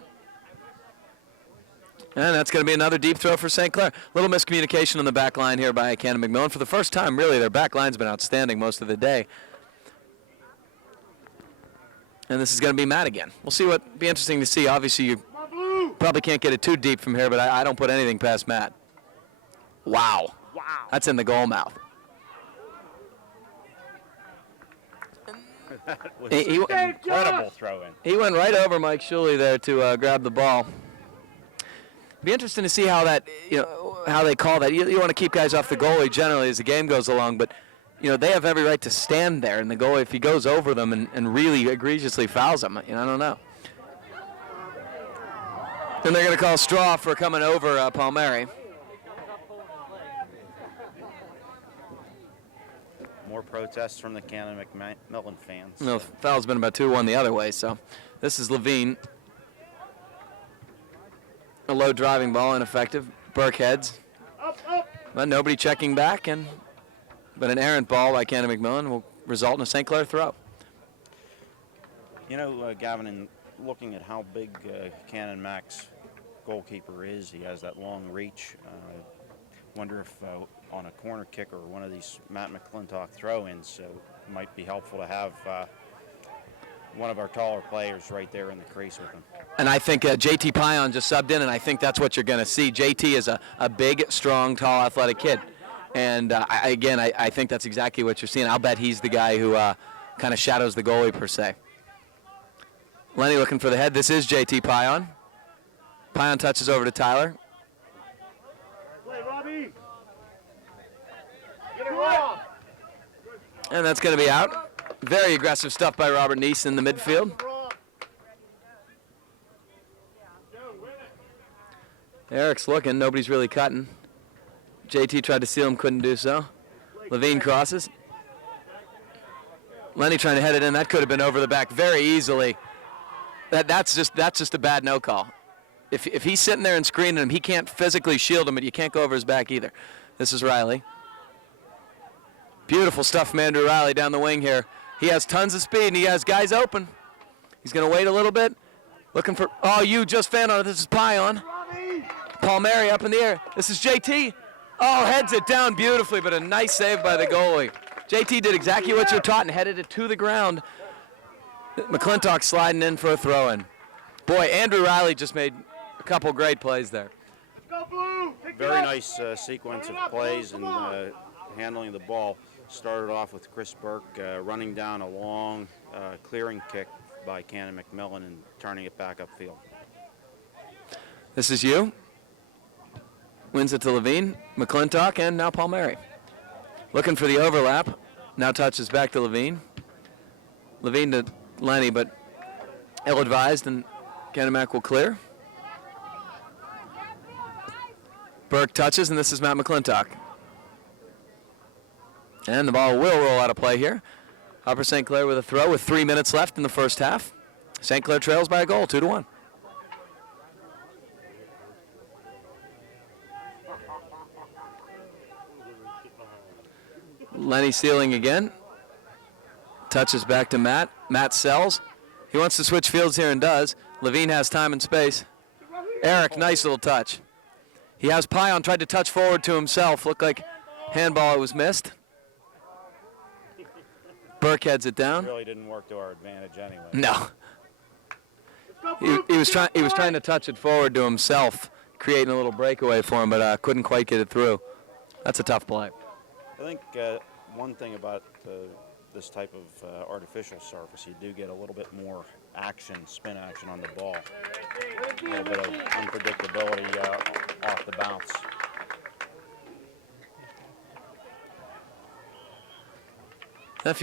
And that's going to be another deep throw for St. Clair. Little miscommunication on the back line here by Canon-McMillan. For the first time, really, their back line's been outstanding most of the day. And this is going to be Matt again. We'll see what be interesting to see. Obviously, you probably can't get it too deep from here, but I don't put anything past Matt. Wow. That's in the goal mouth. That was He- an incredible throw-in. He went right over Mike Shuley there to grab the ball. Be interesting to see how that, how they call that. You want to keep guys off the goalie generally as the game goes along, but they have every right to stand there, and the goalie, if he goes over them and really egregiously fouls them, I don't know. And they're going to call straw for coming over Palmieri. More protests from the Canon-McMillan fans. No, foul's been about 2-1 the other way, so this is Levine. A low driving ball, ineffective. Burke heads. But nobody checking back, but an errant ball by Canon-McMillan will result in a St. Clair throw. Gavin, in looking at how big Canon-Mac's goalkeeper is, he has that long reach. Wonder if on a corner kick or one of these Matt McClintock throw-ins, it might be helpful to have one of our taller players right there in the crease with him. And I think JT Pion just subbed in, and I think that's what you're going to see. JT is a big, strong, tall, athletic kid. And I think that's exactly what you're seeing. I'll bet he's the guy who kind of shadows the goalie, per se. Lenny looking for the head. This is JT Pion. Pion touches over to Tyler. Play, Robbie. Get it wrong. And that's going to be out. Very aggressive stuff by Robert Neese in the midfield. Eric's looking. Nobody's really cutting. JT tried to seal him, couldn't do so. Levine crosses. Lenny trying to head it in. That could have been over the back very easily. That's just a bad no call. If he's sitting there and screening him, he can't physically shield him, but you can't go over his back either. This is Riley. Beautiful stuff from Andrew Riley down the wing here. He has tons of speed, and he has guys open. He's going to wait a little bit. Looking for, you just fan on it. This is Pion. Palmieri up in the air. This is JT. Heads it down beautifully, but a nice save by the goalie. JT did exactly what you're taught and headed it to the ground. McClintock sliding in for a throw-in. Boy, Andrew Riley just made a couple great plays there. Go blue. Very nice sequence of plays and handling the ball. Started off with Chris Burke running down a long clearing kick by Canon-McMillan and turning it back upfield. This is you. Wins it to Levine, McClintock, and now Palmieri. Looking for the overlap. Now touches back to Levine. Levine to Lenny, but ill-advised, and Canon-Mac will clear. Burke touches, and this is Matt McClintock. And the ball will roll out of play here. Upper St. Clair with a throw with 3 minutes left in the first half. St. Clair trails by a goal, 2-1. Lenny Sealing again. Touches back to Matt. Matt sells. He wants to switch fields here and does. Levine has time and space. Eric, nice little touch. He has Pion, tried to touch forward to himself. Looked like handball, it was missed. Burke heads it down. Really didn't work to our advantage anyway. No. He was trying to touch it forward to himself, creating a little breakaway for him, but couldn't quite get it through. That's a tough play. I think one thing about this type of artificial surface, you do get a little bit more action, spin action on the ball. A little bit of unpredictability off the bounce. If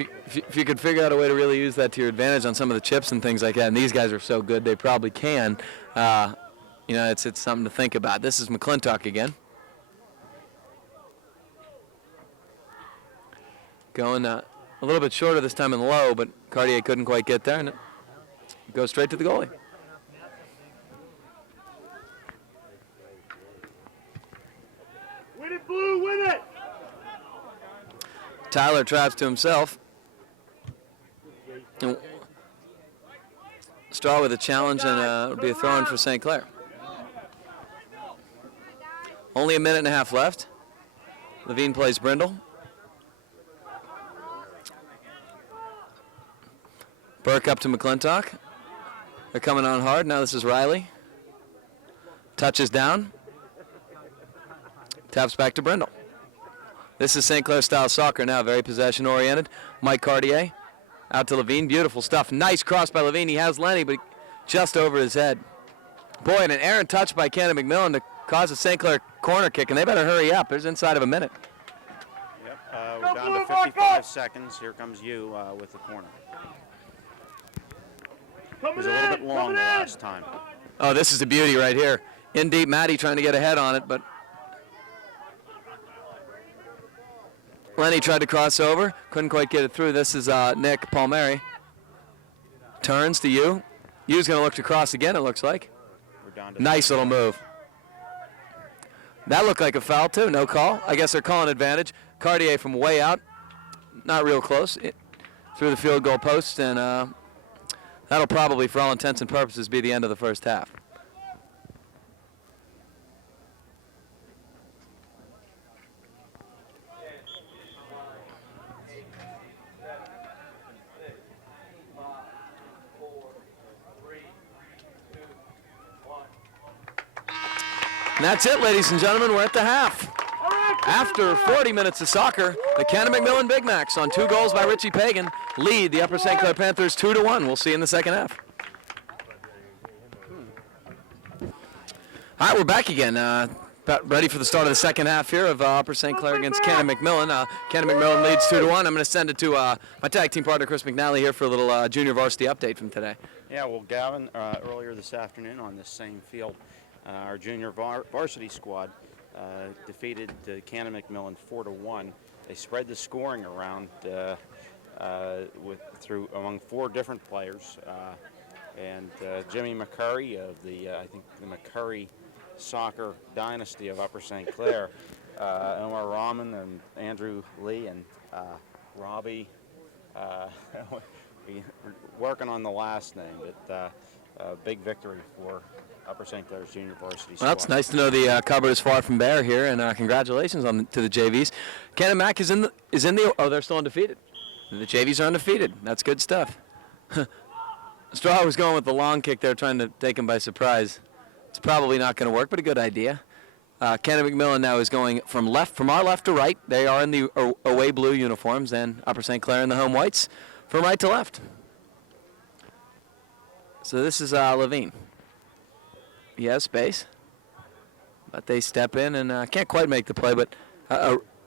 you could figure out a way to really use that to your advantage on some of the chips and things like that, and these guys are so good, they probably can. It's something to think about. This is McClintock again. Going a little bit shorter this time in the low, but Cartier couldn't quite get there, and it goes straight to the goalie. Win it, Blue, win it! Tyler traps to himself. And Straw with a challenge, and it'll be a throw-in for St. Clair. Only a minute and a half left. Levine plays Brindle. Burke up to McClintock. They're coming on hard. Now this is Riley. Touches down. Taps back to Brindle. This is St. Clair style soccer now, very possession oriented. Mike Cartier out to Levine. Beautiful stuff. Nice cross by Levine. He has Lenny, but just over his head. Boy, and an errant touch by Canon-McMillan to cause a St. Clair corner kick, and they better hurry up. There's inside of a minute. Yep, we're down to 55 seconds. Here comes you with the corner. It was a little bit long the last time. Oh, this is a beauty right here. In deep, Matty trying to get ahead on it, but Lenny tried to cross over, couldn't quite get it through. This is Nick Palmieri. Turns to you. You's going to look to cross again, it looks like. We're down to Nice little move. That looked like a foul, too. No call. I guess they're calling advantage. Cartier from way out. Not real close. Through the field goal post, and that'll probably, for all intents and purposes, be the end of the first half. And that's it, ladies and gentlemen. We're at the half. After 40 minutes of soccer, the Canon-McMillan Big Macs on 2 goals by Richie Pagan lead the Upper St. Clair Panthers 2-1. We'll see you in the second half. All right, we're back again. Ready for the start of the second half here of Upper St. Clair against Canon-McMillan. Canon-McMillan leads 2-1. I'm going to send it to my tag team partner, Chris McNally, here for a little junior varsity update from today. Yeah, well, Gavin, earlier this afternoon on this same field, our junior varsity squad defeated Canon-McMillan 4-1. They spread the scoring around among 4 different players, and Jimmy McCurry of the I think the McCurry soccer dynasty of Upper St. Clair, Omar Rahman and Andrew Lee and Robbie. We're working on the last name, but big victory for Upper St. Clair's junior varsity squad. Well, it's nice to know the cupboard is far from bare here, and congratulations to the JVs. Canon-Mac is in the. Oh, they're still undefeated. The JVs are undefeated. That's good stuff. Straw was going with the long kick there, trying to take him by surprise. It's probably not going to work, but a good idea. Canon-McMillan now is going from our left to right. They are in the away blue uniforms, and Upper St. Clair in the home whites from right to left. So this is Levine. He has space, but they step in and can't quite make the play, but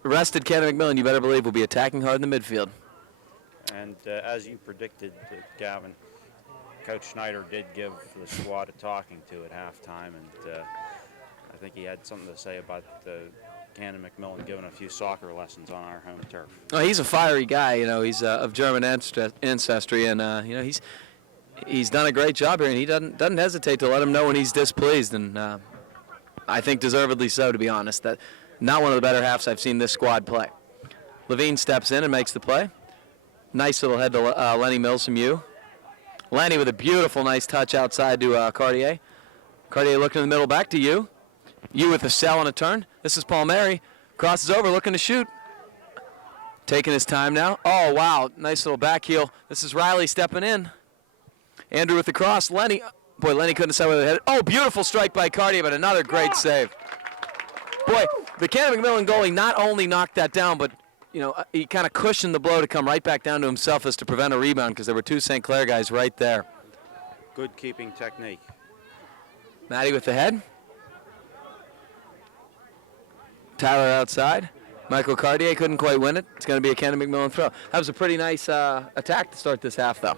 arrested Canon-McMillan, you better believe, will be attacking hard in the midfield. And as you predicted, Gavin, Coach Schneider did give the squad a talking to at halftime, and I think he had something to say about Canon-McMillan giving a few soccer lessons on our home turf. Oh, he's a fiery guy. You know, he's of German ancestry, and you know, he's done a great job here, and he doesn't hesitate to let him know when he's displeased, and I think deservedly so, to be honest. That not one of the better halves I've seen this squad play. Levine steps in and makes the play. Nice little head to Lenny Mills from you. Lenny with a beautiful, nice touch outside to Cartier. Cartier looking in the middle, back to you. You with a sell and a turn. This is Palmieri. Crosses over, looking to shoot. Taking his time now. Oh, wow. Nice little back heel. This is Riley stepping in. Andrew with the cross. Lenny. Boy, Lenny couldn't decide whether to hit it. Oh, beautiful strike by Cartier, but another great save. Boy, the Canon-McMillan goalie not only knocked that down, but he kind of cushioned the blow to come right back down to himself as to prevent a rebound because there were two St. Clair guys right there. Good keeping technique. Matty with the head. Tyler outside. Michael Cartier couldn't quite win it. It's going to be a Canon-McMillan throw. That was a pretty nice attack to start this half, though.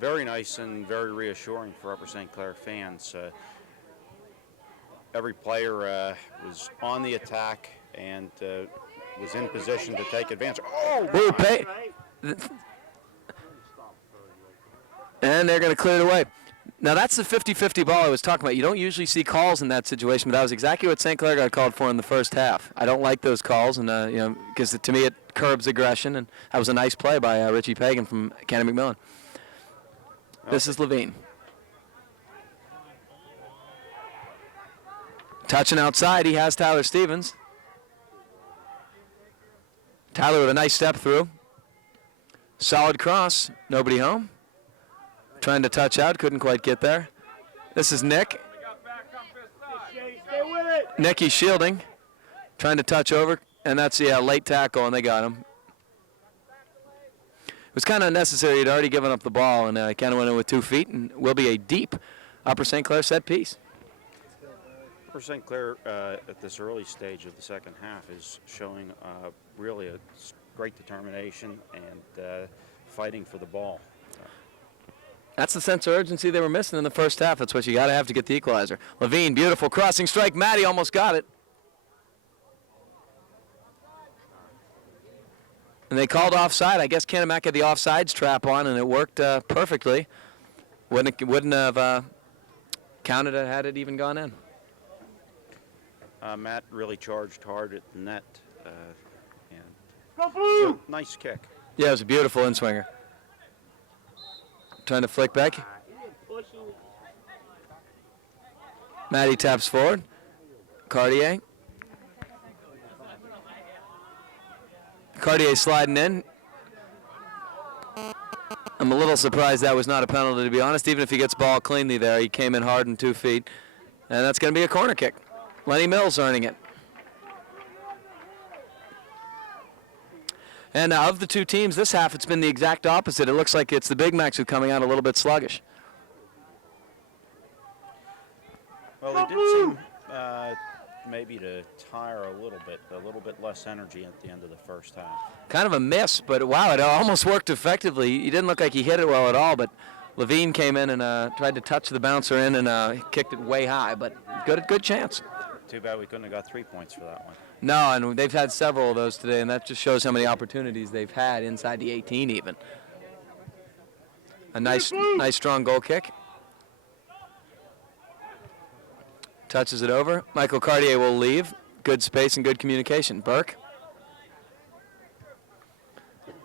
Very nice and very reassuring for Upper St. Clair fans. Every player was on the attack and was in position to take advantage. Oh! Ooh, and they're going to clear it away. Now, that's the 50-50 ball I was talking about. You don't usually see calls in that situation, but that was exactly what St. Clair got called for in the first half. I don't like those calls, and because to me it curbs aggression, and that was a nice play by Richie Pagan from Canon-McMillan. This is Levine. Touching outside, he has Tyler Stevens. Tyler with a nice step through. Solid cross, nobody home. Trying to touch out, couldn't quite get there. This is Nick. Nicky shielding, trying to touch over, and that's the late tackle, and they got him. It was kind of unnecessary. He'd already given up the ball, and kind of went in with 2 feet, and will be a deep Upper St. Clair set piece. Upper St. Clair at this early stage of the second half is showing really a great determination and fighting for the ball. That's the sense of urgency they were missing in the first half. That's what you got to have to get the equalizer. Levine, beautiful crossing strike. Matty almost got it. And they called offside. I guess Canon-Mac had the offsides trap on, and it worked perfectly. Wouldn't have counted it had it even gone in. Matt really charged hard at the net. Go blue! So, nice kick. Yeah, it was a beautiful in-swinger. Trying to flick back. Matty taps forward. Cartier. Cartier sliding in. I'm a little surprised that was not a penalty, to be honest. Even if he gets ball cleanly there, he came in hard in 2 feet. And that's going to be a corner kick. Lenny Mills earning it. And of the two teams this half, it's been the exact opposite. It looks like it's the Big Macs who are coming out a little bit sluggish. Well, they did seem maybe to tire a little bit less energy at the end of the first half. Kind of a miss, but wow, it almost worked effectively. He didn't look like he hit it well at all, but Levine came in and tried to touch the bouncer in and kicked it way high, but good chance. Too bad we couldn't have got 3 points for that one. No, and they've had several of those today, and that just shows how many opportunities they've had inside the 18 even. A nice strong goal kick. Touches it over. Michael Cartier will leave. Good space and good communication. Burke.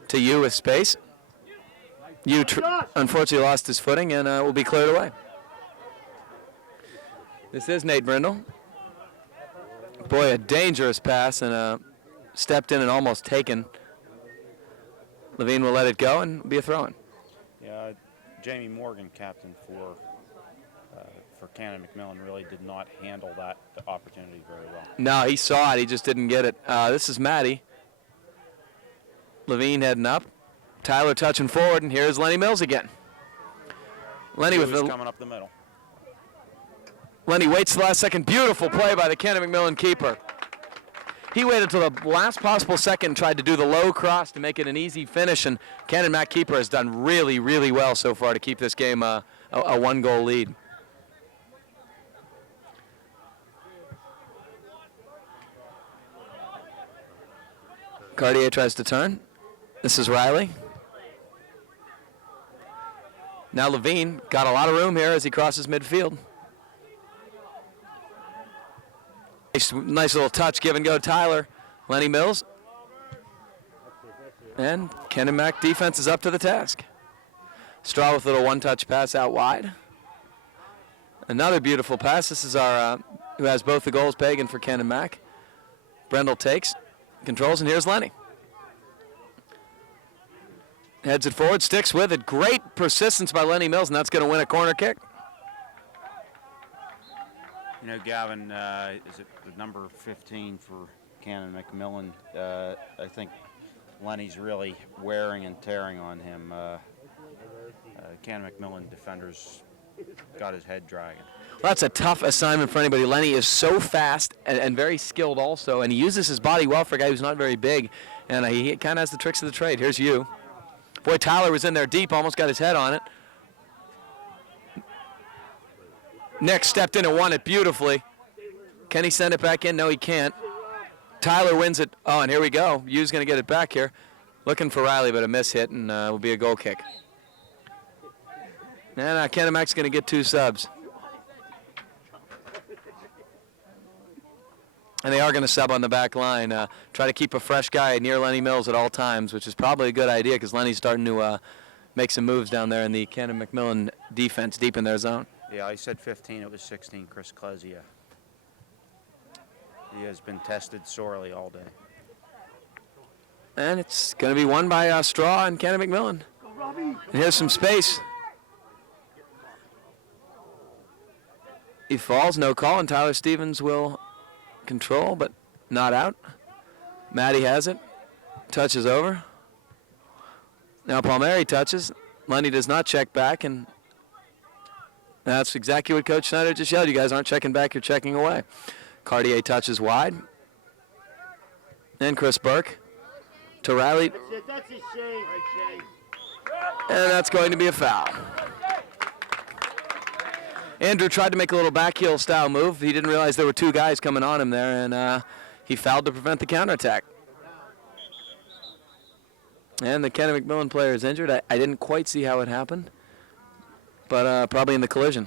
To you with space. You unfortunately lost his footing and will be cleared away. This is Nate Brindle. Boy, a dangerous pass and stepped in and almost taken. Levine will let it go and be a throw-in. Yeah, Jamie Morgan, captain for Canon-McMillan, really did not handle that opportunity very well. No, he saw it. He just didn't get it. This is Matty. Levine heading up. Tyler touching forward, and here's Lenny Mills again. Lenny with the coming up the middle. Lenny waits the last second. Beautiful play by the Canon-McMillan keeper. He waited until the last possible second and tried to do the low cross to make it an easy finish, and Canon-Mac keeper has done really, really well so far to keep this game a one-goal lead. Cartier tries to turn. This is Riley. Now Levine got a lot of room here as he crosses midfield. Nice little touch, give and go, Tyler. Lenny Mills. And Canon-Mac defense is up to the task. Straw with a little one-touch pass out wide. Another beautiful pass. This is our who has both the goals, Pagan for Canon-Mac. Brendel takes, controls, and here's Lenny. Heads it forward, sticks with it. Great persistence by Lenny Mills, and that's going to win a corner kick. You know, Gavin, is it the number 15 for Canon-McMillan? I think Lenny's really wearing and tearing on him. Canon-McMillan defenders got his head dragging. Well, that's a tough assignment for anybody. Lenny is so fast and very skilled also, and he uses his body well for a guy who's not very big, and he kind of has the tricks of the trade. Here's you. Boy, Tyler was in there deep, almost got his head on it. Nick stepped in and won it beautifully. Can he send it back in? No, he can't. Tyler wins it. Oh, and here we go. Yu's going to get it back here. Looking for Riley, but a miss hit, and will be a goal kick. And Canon-Mac's going to get 2 subs. And they are going to sub on the back line. Try to keep a fresh guy near Lenny Mills at all times, which is probably a good idea because Lenny's starting to make some moves down there in the Canon-McMillan defense deep in their zone. Yeah, I said 15. It was 16, Chris Klesia. He has been tested sorely all day. And it's going to be won by Straw and Canon-McMillan. And here's some space. He falls, no call, and Tyler Stevens will control, but not out. Matty has it. Touches over. Now Palmieri touches. Lenny does not check back, and that's exactly what Coach Snyder just yelled. You guys aren't checking back, you're checking away. Cartier touches wide. And Chris Burke to Riley. That's a shame. And that's going to be a foul. Andrew tried to make a little back heel style move. He didn't realize there were 2 guys coming on him there, and he fouled to prevent the counterattack. And the Canon-McMillan player is injured. I didn't quite see how it happened, but probably in the collision.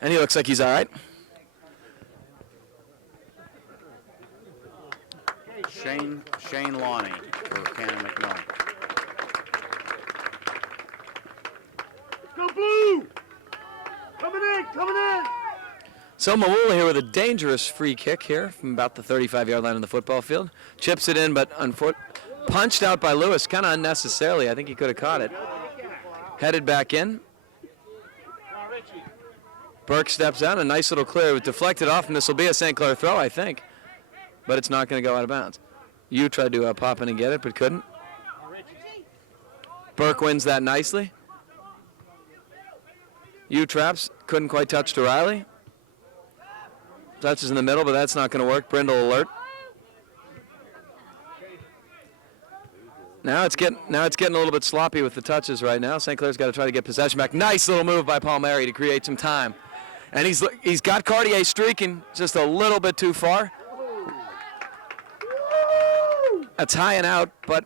And he looks like he's all right. Shane Lonnie for Canon-McMillan. Let's go blue! Coming in! So Mawula here with a dangerous free kick here from about the 35-yard line on the football field. Chips it in, but punched out by Lewis, kind of unnecessarily. I think he could have caught it. Headed back in. Burke steps out, a nice little clear. It was deflected off, and this will be a St. Clair throw, I think. But it's not going to go out of bounds. You tried to pop in and get it, but couldn't. Burke wins that nicely. You traps, couldn't quite touch to Riley. Touches in the middle, but that's not going to work. Brindle alert. Now it's getting a little bit sloppy with the touches right now. St. Clair's got to try to get possession back. Nice little move by Palmieri to create some time. And he's got Cartier streaking just a little bit too far. That's high and out, but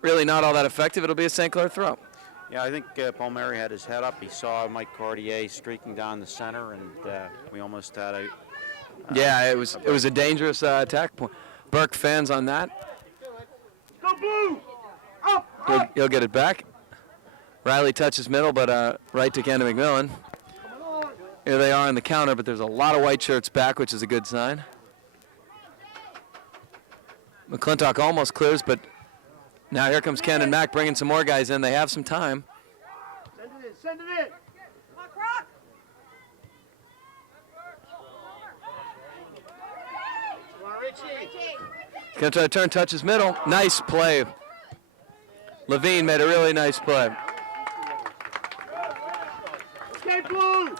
really not all that effective. It'll be a St. Clair throw. Yeah, I think Palmieri had his head up. He saw Mike Cartier streaking down the center, and we almost had a... yeah, it was a dangerous attack point. Burke fans on that. Go blue! Up! He'll get it back. Riley touches middle, but right to Canon-McMillan. Here they are on the counter, but there's a lot of white shirts back, which is a good sign. McClintock almost clears, but now here comes Canon-Mac bringing some more guys in. They have some time. Send it in! He's going to try to turn, touches middle. Nice play. Levine made a really nice play.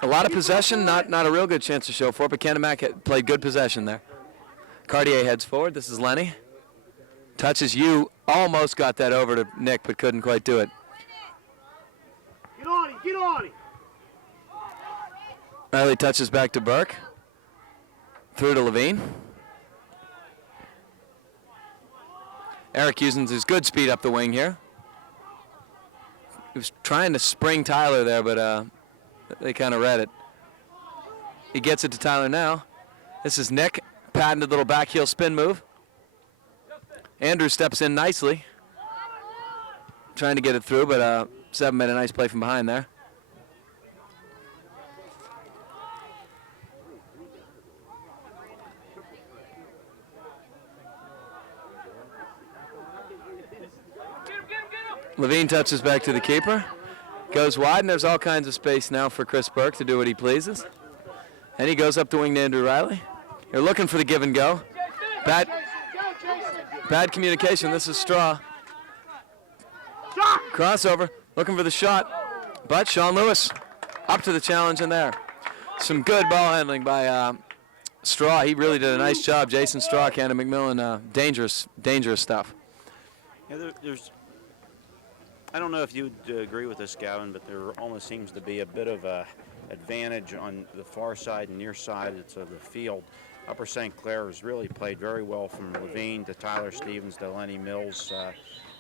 A lot of possession, not a real good chance to show for it, but Canon-Mac played good possession there. Cartier heads forward. This is Lenny. Touches you. Almost got that over to Nick, but couldn't quite do it. Get on him! Get on him! Riley touches back to Burke. Through to Levine. Eric using his good speed up the wing here. He was trying to spring Tyler there, but they kind of read it. He gets it to Tyler now. This is Nick, patented little back heel spin move. Andrew steps in nicely, trying to get it through, but Seven made a nice play from behind there. Levine touches back to the keeper. Goes wide, and there's all kinds of space now for Chris Burke to do what he pleases. And he goes up the wing to Andrew Riley. They're looking for the give and go. Bad communication. This is Straw. Crossover, looking for the shot. But Sean Lewis up to the challenge in there. Some good ball handling by Straw. He really did a nice job. Jason Straw, Canon-McMillan, dangerous stuff. Yeah, I don't know if you would agree with this, Gavin, but there almost seems to be a bit of a advantage on the far side and near side of the field. Upper St. Clair has really played very well from Levine to Tyler Stevens to Lenny Mills,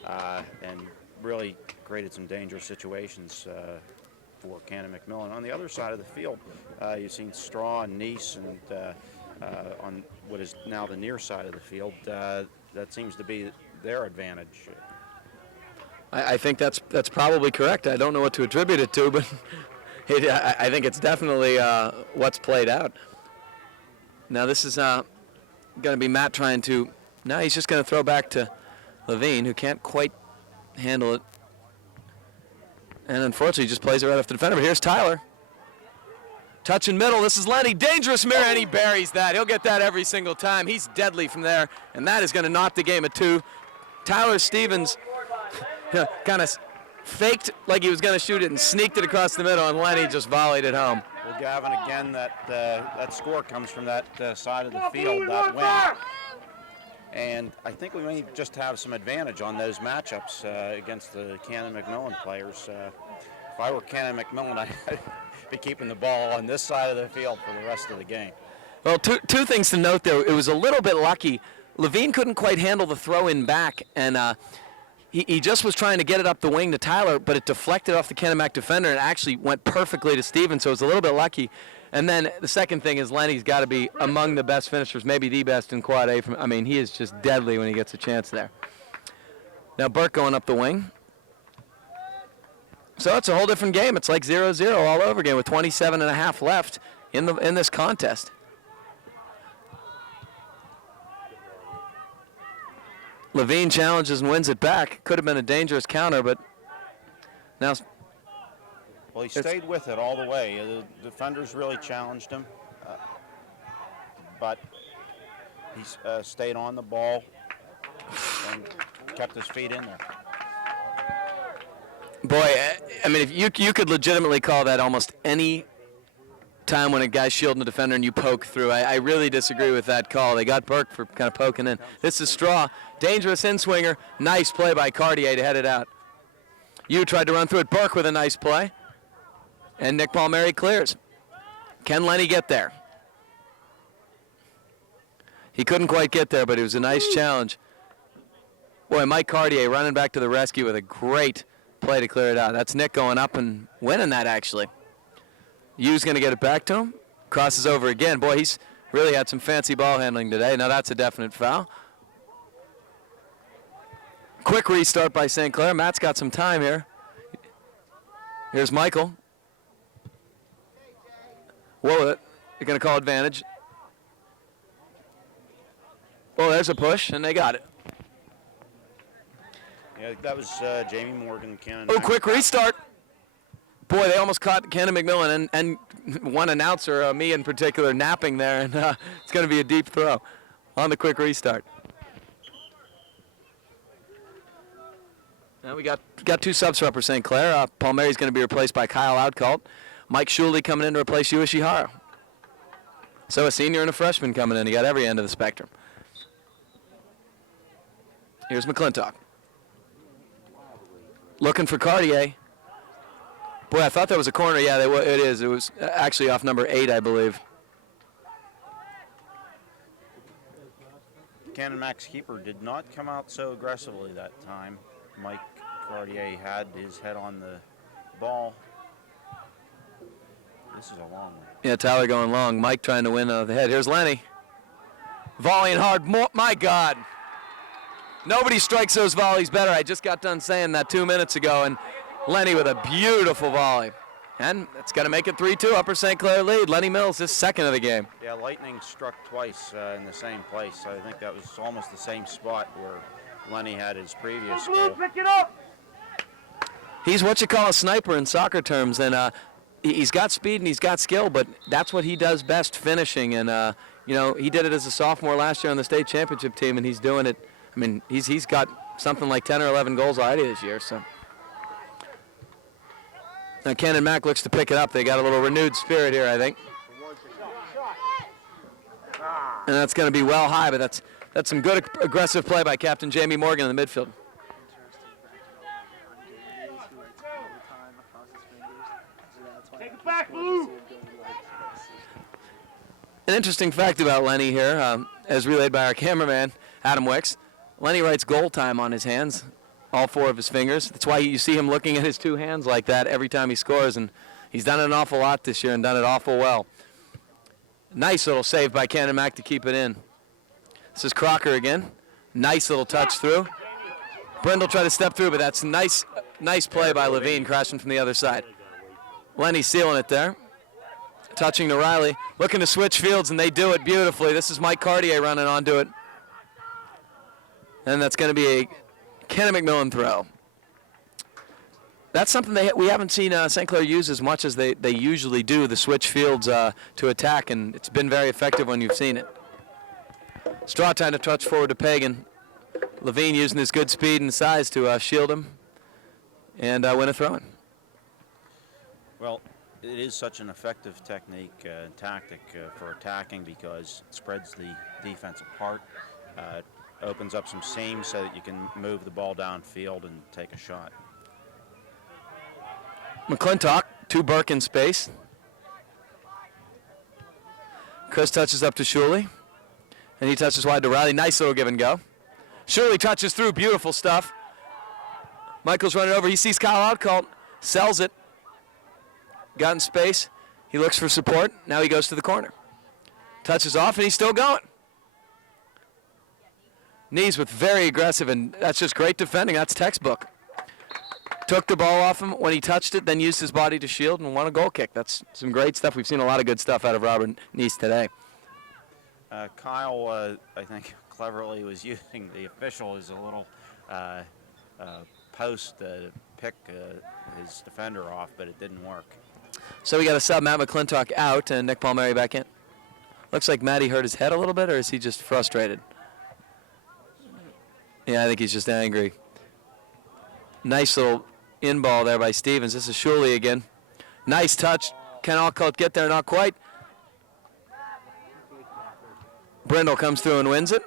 and really created some dangerous situations for Canon-McMillan. On the other side of the field, you've seen Straw and Neese, and on what is now the near side of the field, that seems to be their advantage. I think that's probably correct. I don't know what to attribute it to, but I think it's definitely what's played out. Now this is going to be Matt trying to. Now he's just going to throw back to Levine, who can't quite handle it, and unfortunately just plays it right off the defender. But here's Tyler. Touch in middle. This is Lenny. Dangerous mirror, and he buries that. He'll get that every single time. He's deadly from there, and that is going to knock the game at 2. Tyler Stevens kind of faked like he was going to shoot it and sneaked it across the middle, and Lenny just volleyed it home. Well, Gavin, again, that score comes from that side of the field, that win. And I think we may just have some advantage on those matchups against the Canon-McMillan players. If I were Canon-McMillan, I'd be keeping the ball on this side of the field for the rest of the game. Well, two things to note there. It was a little bit lucky. Levine couldn't quite handle the throw in back, and he just was trying to get it up the wing to Tyler, but it deflected off the Canon-Mac defender and actually went perfectly to Stevens, so it was a little bit lucky. And then the second thing is Lenny's got to be among the best finishers, maybe the best in Quad A. I mean, he is just deadly when he gets a chance there. Now Burke going up the wing. So it's a whole different game. It's like 0-0 all over again with 27.5 left in this contest. Levine challenges and wins it back. Could have been a dangerous counter, but now. Well, he stayed with it all the way. The defenders really challenged him, but he stayed on the ball and kept his feet in there. Boy, I mean, if you could legitimately call that almost any time when a guy's shielding the defender and you poke through. I really disagree with that call. They got Burke for kind of poking in. This is Straw. Dangerous in-swinger. Nice play by Cartier to head it out. You tried to run through it. Burke with a nice play. And Nick Palmieri clears. Can Lenny get there? He couldn't quite get there, but it was a nice challenge. Boy, Mike Cartier running back to the rescue with a great play to clear it out. That's Nick going up and winning that, actually. Yu's going to get it back to him. Crosses over again. Boy, he's really had some fancy ball handling today. Now that's a definite foul. Quick restart by St. Clair. Matt's got some time here. Here's Michael. Whoa, they're going to call advantage. Oh, there's a push, and they got it. Yeah, that was Jamie Morgan. Cannon. Oh, quick restart. Boy, they almost caught Canon-McMillan and one announcer, me in particular, napping there, and it's going to be a deep throw on the quick restart. Now we got 2 subs for Upper St. Clair. Palmieri's going to be replaced by Kyle Outcalt. Mike Schulde coming in to replace Yu Ishihara. So a senior and a freshman coming in. You got every end of the spectrum. Here's McClintock. Looking for Cartier. Boy, I thought that was a corner. Yeah, it is. It was actually off number 8, I believe. Canon-Mac's keeper did not come out so aggressively that time. Mike Cartier had his head on the ball. This is a long one. Yeah, Tyler going long. Mike trying to win the head. Here's Lenny. Volleying hard. My God. Nobody strikes those volleys better. I just got done saying that 2 minutes ago, and Lenny with a beautiful volley. And it's going to make it 3-2, Upper St. Clair lead. Lenny Mills is second of the game. Yeah, lightning struck twice in the same place. I think that was almost the same spot where Lenny had his previous Blue, goal. pick it up. He's what you call a sniper in soccer terms, and he's got speed and he's got skill, but that's what he does best, finishing. And, you know, he did it as a sophomore last year on the state championship team, and he's doing it. I mean, he's got something like 10 or 11 goals already this year. So now Canon-Mac looks to pick it up. They got a little renewed spirit here, I think. And that's going to be well high, but that's some good aggressive play by Captain Jamie Morgan in the midfield. Take it back, Blue. An interesting fact about Lenny here, as relayed by our cameraman, Adam Wicks. Lenny writes goal time on his hands, all 4 of his fingers. That's why you see him looking at his 2 hands like that every time he scores, and he's done it an awful lot this year and done it awful well. Nice little save by Canon-Mac to keep it in. This is Crocker again. Nice little touch through. Brindle tried to step through, but that's nice play by Levine, crashing from the other side. Lenny sealing it there. Touching to Riley. Looking to switch fields, and they do it beautifully. This is Mike Cartier running onto it. And that's going to be a Canon-McMillan throw. That's something we haven't seen St. Clair use as much as they usually do, the switch fields to attack, and it's been very effective when you've seen it. Straw trying to touch forward to Pagan. Levine using his good speed and size to shield him and win a throw-in. Well, it is such an effective technique and tactic for attacking because it spreads the defense apart. It opens up some seams so that you can move the ball downfield and take a shot. McClintock, 2 Burke in space. Chris touches up to Shuley, and he touches wide to Riley. Nice little give and go. Shuley touches through, beautiful stuff. Michael's running over. He sees Kyle Outcalt, sells it. Got in space. He looks for support. Now he goes to the corner. Touches off, and he's still going. Knees with very aggressive, and that's just great defending. That's textbook. Took the ball off him when he touched it, then used his body to shield and won a goal kick. That's some great stuff. We've seen a lot of good stuff out of Robert Neese today. Kyle, I think, cleverly was using the official as a little post to pick his defender off, but it didn't work. So we got a sub, Matt McClintock out, and Nick Palmieri back in. Looks like Matty hurt his head a little bit, or is he just frustrated? Yeah, I think he's just angry. Nice little in ball there by Stevens. This is Shuley again. Nice touch. Can Alcott get there? Not quite. Brindle comes through and wins it.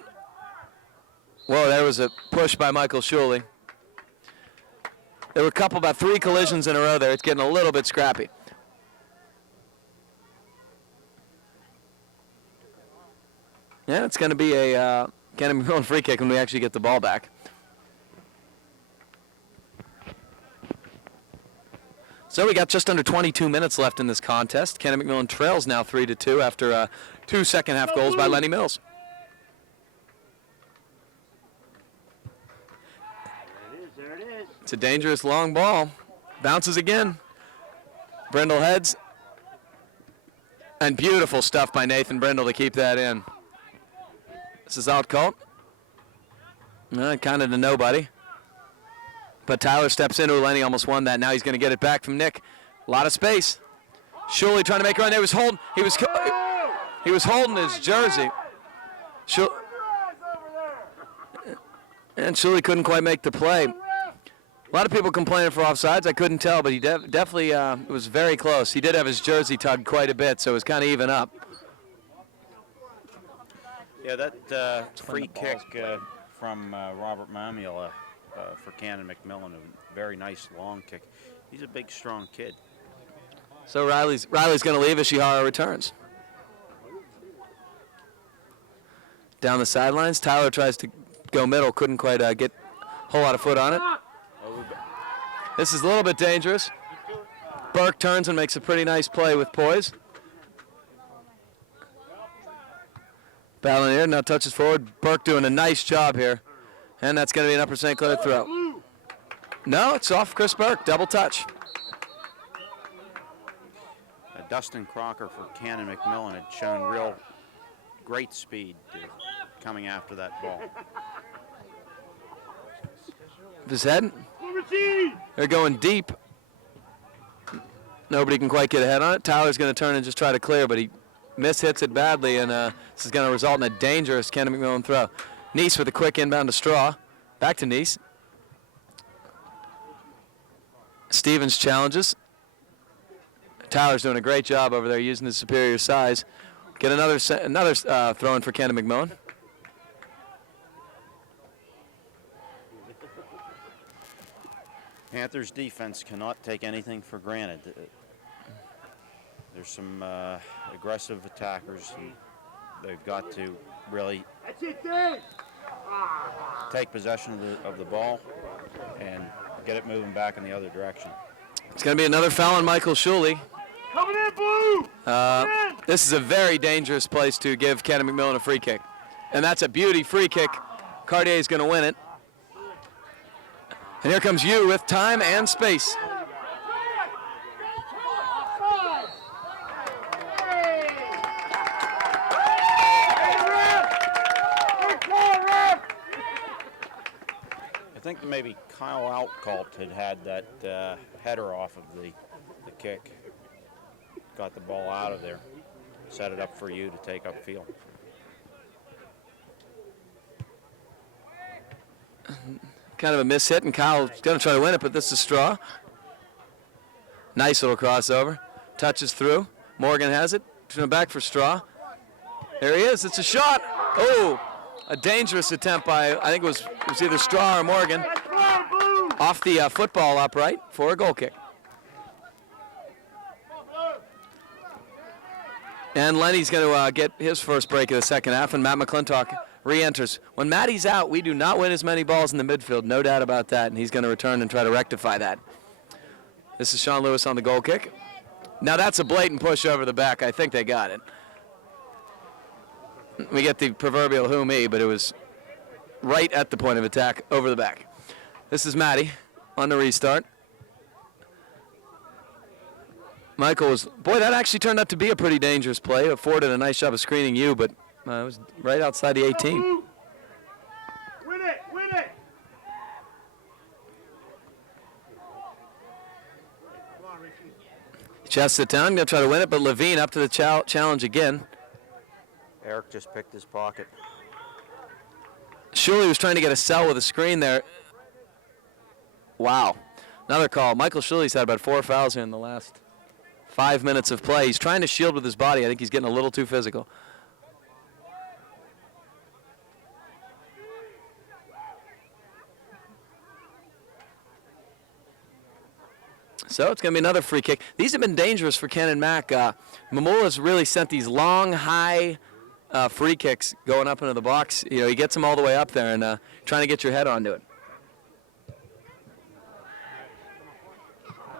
Whoa, there was a push by Michael Shuley. There were about 3 collisions in a row there. It's getting a little bit scrappy. Yeah, it's going to be a Canon-McMillan free kick when we actually get the ball back. So we got just under 22 minutes left in this contest. Canon-McMillan trails now 3-2 after 2 second-half goals by Lenny Mills. There it is. It's a dangerous long ball. Bounces again. Brindle heads. And beautiful stuff by Nathan Brindle to keep that in. This is out called. Kind of to nobody. But Tyler steps into it. Lenny almost won that. Now he's going to get it back from Nick. A lot of space. Shuley trying to make a run. He was holding his jersey. And Shuley couldn't quite make the play. A lot of people complaining for offsides. I couldn't tell, but he definitely it was very close. He did have his jersey tugged quite a bit, so it was kind of even up. Yeah, that free kick from Robert Mamula for Canon-McMillan, a very nice long kick. He's a big, strong kid. So Riley's going to leave as Shihara returns. Down the sidelines, Tyler tries to go middle, couldn't quite get a whole lot of foot on it. This is a little bit dangerous. Burke turns and makes a pretty nice play with poise. Battling here, now touches forward. Burke doing a nice job here. And that's going to be an Upper St. Clair throw. No, it's off Chris Burke, double touch. Dustin Crocker for Canon-McMillan had shown real great speed coming after that ball. His head. They're going deep. Nobody can quite get ahead on it. Tyler's going to turn and just try to clear, but he mishits it badly, and this is going to result in a dangerous Canon-McMillan throw. Neese with a quick inbound to Straw. Back to Neese. Stevens challenges. Tyler's doing a great job over there using his superior size. Get another throw in for Canon-McMillan. Panthers defense cannot take anything for granted. There's some aggressive attackers, and they've got to really take possession of the ball and get it moving back in the other direction. It's going to be another foul on Michael Shuley. Coming in, Blue! This is a very dangerous place to give Canon-McMillan a free kick. And that's a beauty free kick. Cartier's going to win it. And here comes you with time and space. I think maybe Kyle Outcalt had that header off of the kick. Got the ball out of there. Set it up for you to take upfield. Kind of a miss hit, and Kyle's going to try to win it, but this is Straw. Nice little crossover. Touches through. Morgan has it. Turning back for Straw. There he is. It's a shot. Oh, a dangerous attempt by, I think it was either Straw or Morgan. Off the football upright for a goal kick. And Lenny's going to get his first break of the second half, and Matt McClintock re-enters. When Matty's out, we do not win as many balls in the midfield, no doubt about that, and he's going to return and try to rectify that. This is Sean Lewis on the goal kick. Now that's a blatant push over the back. I think they got it. We get the proverbial who me, but it was right at the point of attack over the back. This is Matty on the restart. Michael was, boy, that actually turned out to be a pretty dangerous play. Afforded a nice job of screening you, but it was right outside the 18. Win it, win it! Chests it down, going to try to win it, but Levine up to the challenge again. Eric just picked his pocket. Shuley was trying to get a cell with a screen there. Wow. Another call. Michael Shuley's had about 4 fouls here in the last 5 minutes of play. He's trying to shield with his body. I think he's getting a little too physical. So it's going to be another free kick. These have been dangerous for Ken and Mac. Mamula's really sent these long, high free kicks going up into the box. You know, he gets them all the way up there and trying to get your head onto it.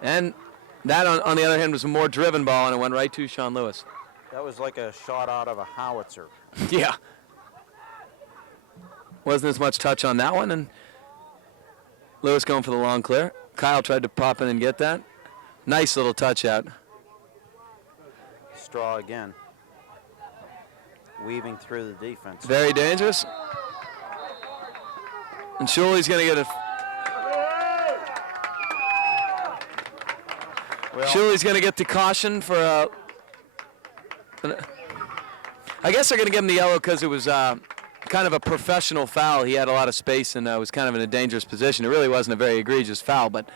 And that, on the other hand, was a more driven ball, and it went right to Sean Lewis. That was like a shot out of a howitzer. Yeah. Wasn't as much touch on that one, and Lewis going for the long clear. Kyle tried to pop in and get that. Nice little touch out. Straw again. Weaving through the defense. Very dangerous. And Shuley's going to get it. Well, Shuley's going to get the caution for I guess they're going to give him the yellow because it was kind of a professional foul. He had a lot of space and was kind of in a dangerous position. It really wasn't a very egregious foul, but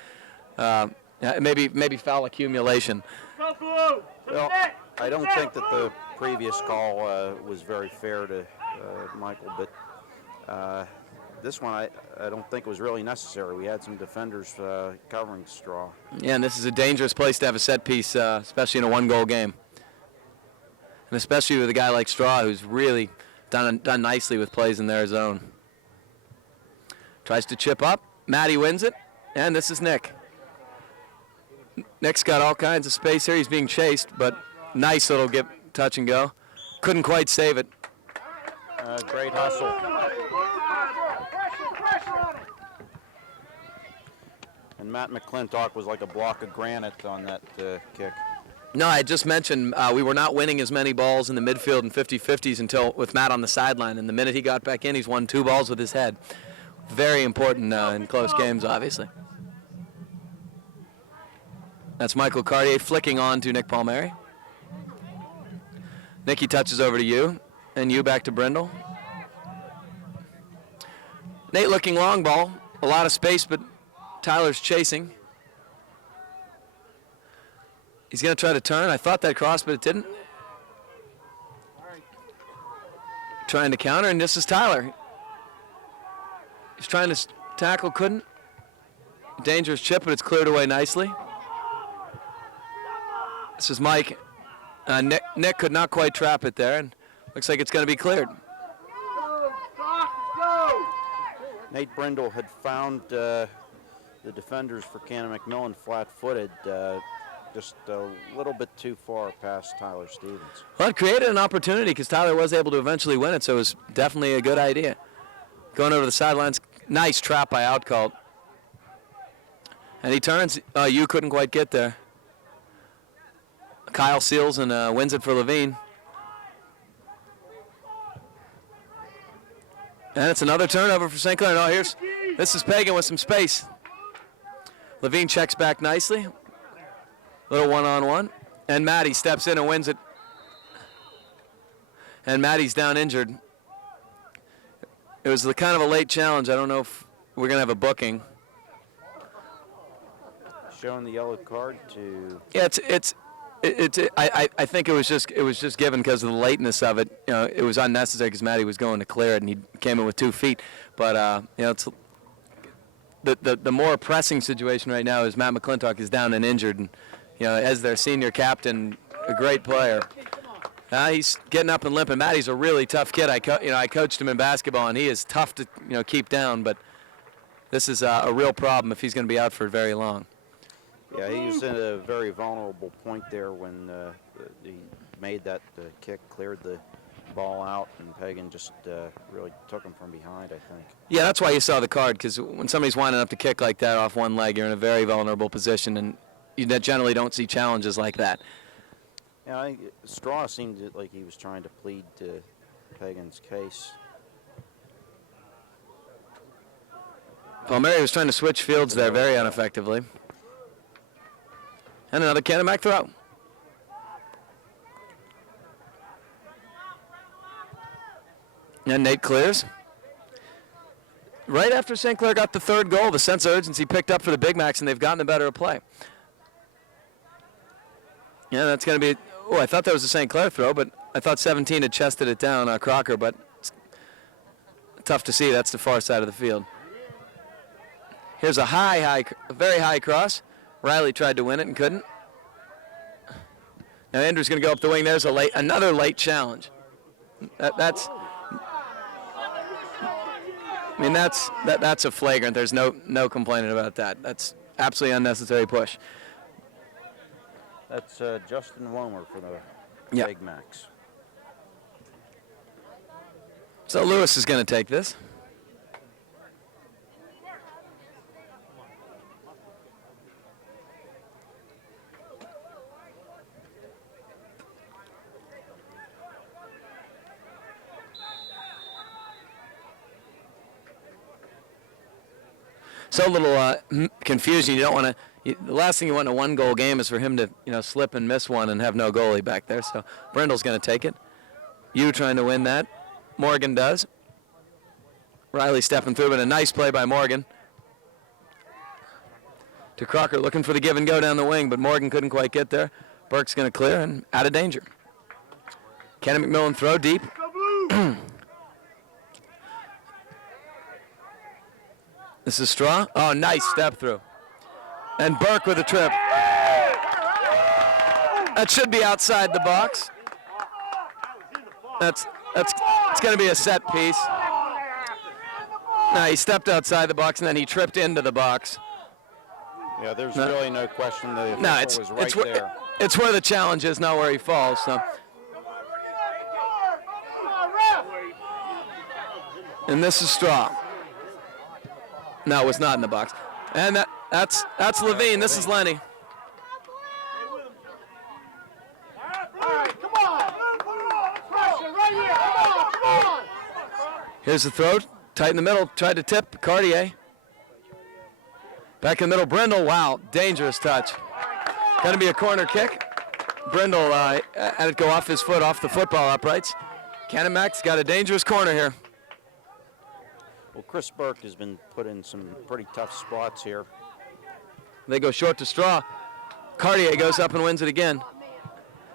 maybe foul accumulation. Well, I don't think that the previous call was very fair to Michael, but this one I don't think was really necessary. We had some defenders covering Straw. Yeah, and this is a dangerous place to have a set piece, especially in a one-goal game. And especially with a guy like Straw, who's really done nicely with plays in their zone. Tries to chip up. Matty wins it, and this is Nick. Nick's got all kinds of space here. He's being chased, but nice little touch and go. Couldn't quite save it. Great hustle. And Matt McClintock was like a block of granite on that kick. No, I just mentioned we were not winning as many balls in the midfield and 50-50s until with Matt on the sideline. And the minute he got back in, he's won 2 balls with his head. Very important in close games, obviously. That's Michael Cartier flicking on to Nick Palmieri. Nicky touches over to you, and you back to Brindle. Nate looking long ball. A lot of space, but Tyler's chasing. He's going to try to turn. I thought that crossed, but it didn't. Trying to counter, and this is Tyler. He's trying to tackle, couldn't. Dangerous chip, but it's cleared away nicely. This is Mike. Nick could not quite trap it there, and looks like it's going to be cleared. Nate Brindle had found the defenders for Canon-McMillan flat-footed, just a little bit too far past Tyler Stevens. Well, it created an opportunity because Tyler was able to eventually win it, so it was definitely a good idea. Going over the sidelines, nice trap by Outcalled. And he turns, you couldn't quite get there. Kyle seals and wins it for Levine. And it's another turnover for St. Clair. No, this is Pagan with some space. Levine checks back nicely. Little one-on-one. And Matty steps in and wins it. And Matty's down injured. It was kind of a late challenge. I don't know if we're going to have a booking. Showing the yellow card to... Yeah, I think it was just given because of the lateness of it. You know, it was unnecessary because Matty was going to clear it and he came in with 2 feet. But you know, it's the more pressing situation right now is Matt McClintock is down and injured, and you know, as their senior captain, a great player. He's getting up and limping. Matty's a really tough kid. I coached him in basketball, and he is tough to keep down. But this is a real problem if he's going to be out for very long. Yeah, he was in a very vulnerable point there when he made that kick, cleared the ball out, and Pagan just really took him from behind, I think. Yeah, that's why you saw the card, because when somebody's winding up to kick like that off one leg, you're in a very vulnerable position, and you generally don't see challenges like that. Yeah, Straw seemed like he was trying to plead to Pagan's case. Palmieri was trying to switch fields there very ineffectively. And another Canon-Mac throw. And Nate clears. Right after St. Clair got the 3rd goal, the sense of urgency picked up for the Big Macs, and they've gotten a better play. Yeah, that's going to be... Oh, I thought that was a St. Clair throw, but I thought 17 had chested it down, Crocker, but it's tough to see. That's the far side of the field. Here's a very high cross. Riley tried to win it and couldn't. Now Andrew's going to go up the wing. There's another late challenge. That's a flagrant. There's no complaining about that. That's absolutely unnecessary push. That's Justin Womer for the Big Macs. So Lewis is going to take this. So a little confusion. You don't want to. The last thing you want in a 1-goal game is for him to slip and miss one and have no goalie back there. So Brindle's going to take it. You trying to win that. Morgan does. Riley stepping through, but a nice play by Morgan. To Crocker looking for the give and go down the wing, but Morgan couldn't quite get there. Burke's going to clear and out of danger. Canon-McMillan throw deep. This is Straw. Oh, nice step through. And Burke with a trip. That should be outside the box. It's going to be a set piece. No, he stepped outside the box and then he tripped into the box. Yeah, there's really no question the official No, was right there. it's where the challenge is, not where he falls. So. And this is Straw. No, it's not in the box. And that's Levine. This is Lenny. All right, come on. Pressure right here. Come on. Here's the throw. Tight in the middle. Tried to tip. Cartier. Back in the middle. Brindle. Wow. Dangerous touch. Going to be a corner kick. Brindle had it go off his foot, off the football uprights. Canon-Mac's got a dangerous corner here. Well, Chris Burke has been put in some pretty tough spots here. They go short to Straw. Cartier goes up and wins it again.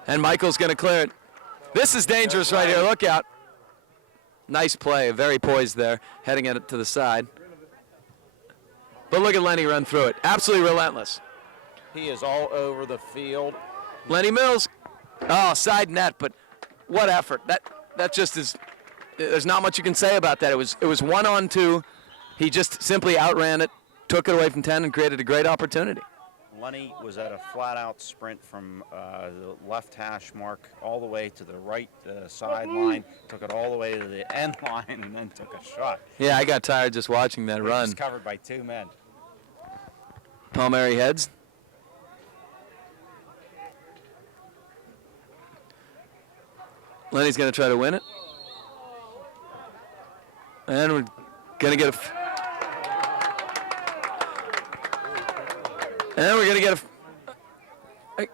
And Michael's going to clear it. This is dangerous right here. Look out. Nice play. Very poised there, heading it to the side. But look at Lenny run through it. Absolutely relentless. He is all over the field. Lenny Mills. Oh, side net, but what effort. That just is, there's not much you can say about that. It was 1-on-2. He just simply outran it, took it away from 10, and created a great opportunity. Lenny was at a flat-out sprint from the left hash mark all the way to the right sideline, took it all the way to the end line, and then took a shot. Yeah, I got tired just watching that He run. was covered by 2 men. Palmieri heads. Lenny's going to try to win it. And we're going to get a... And we're going to get a...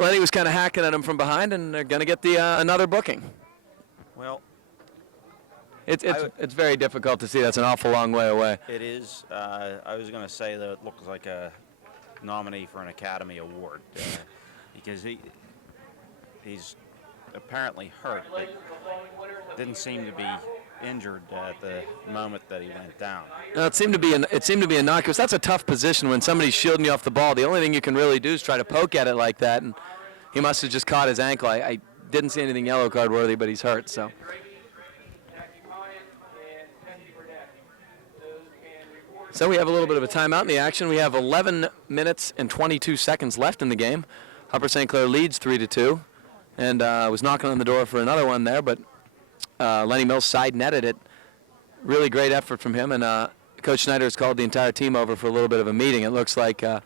Lenny was kind of hacking at him from behind, and they're going to get the another booking. Well, it's very difficult to see. That's an awful long way away. it is. I was going to say that it looks like a nominee for an Academy Award because he's apparently hurt, but didn't seem to be injured at the moment that he went down. No, it seemed to be a knock, because that's a tough position when somebody's shielding you off the ball. The only thing you can really do is try to poke at it like that, and he must have just caught his ankle. I didn't see anything yellow card worthy, but he's hurt. So we have a little bit of a timeout in the action. We have 11 minutes and 22 seconds left in the game. Upper St. Clair leads 3-2, and was knocking on the door for another one there, but Lenny Mills side netted it. Really great effort from him, and Coach Schneider has called the entire team over for a little bit of a meeting. It looks like Matt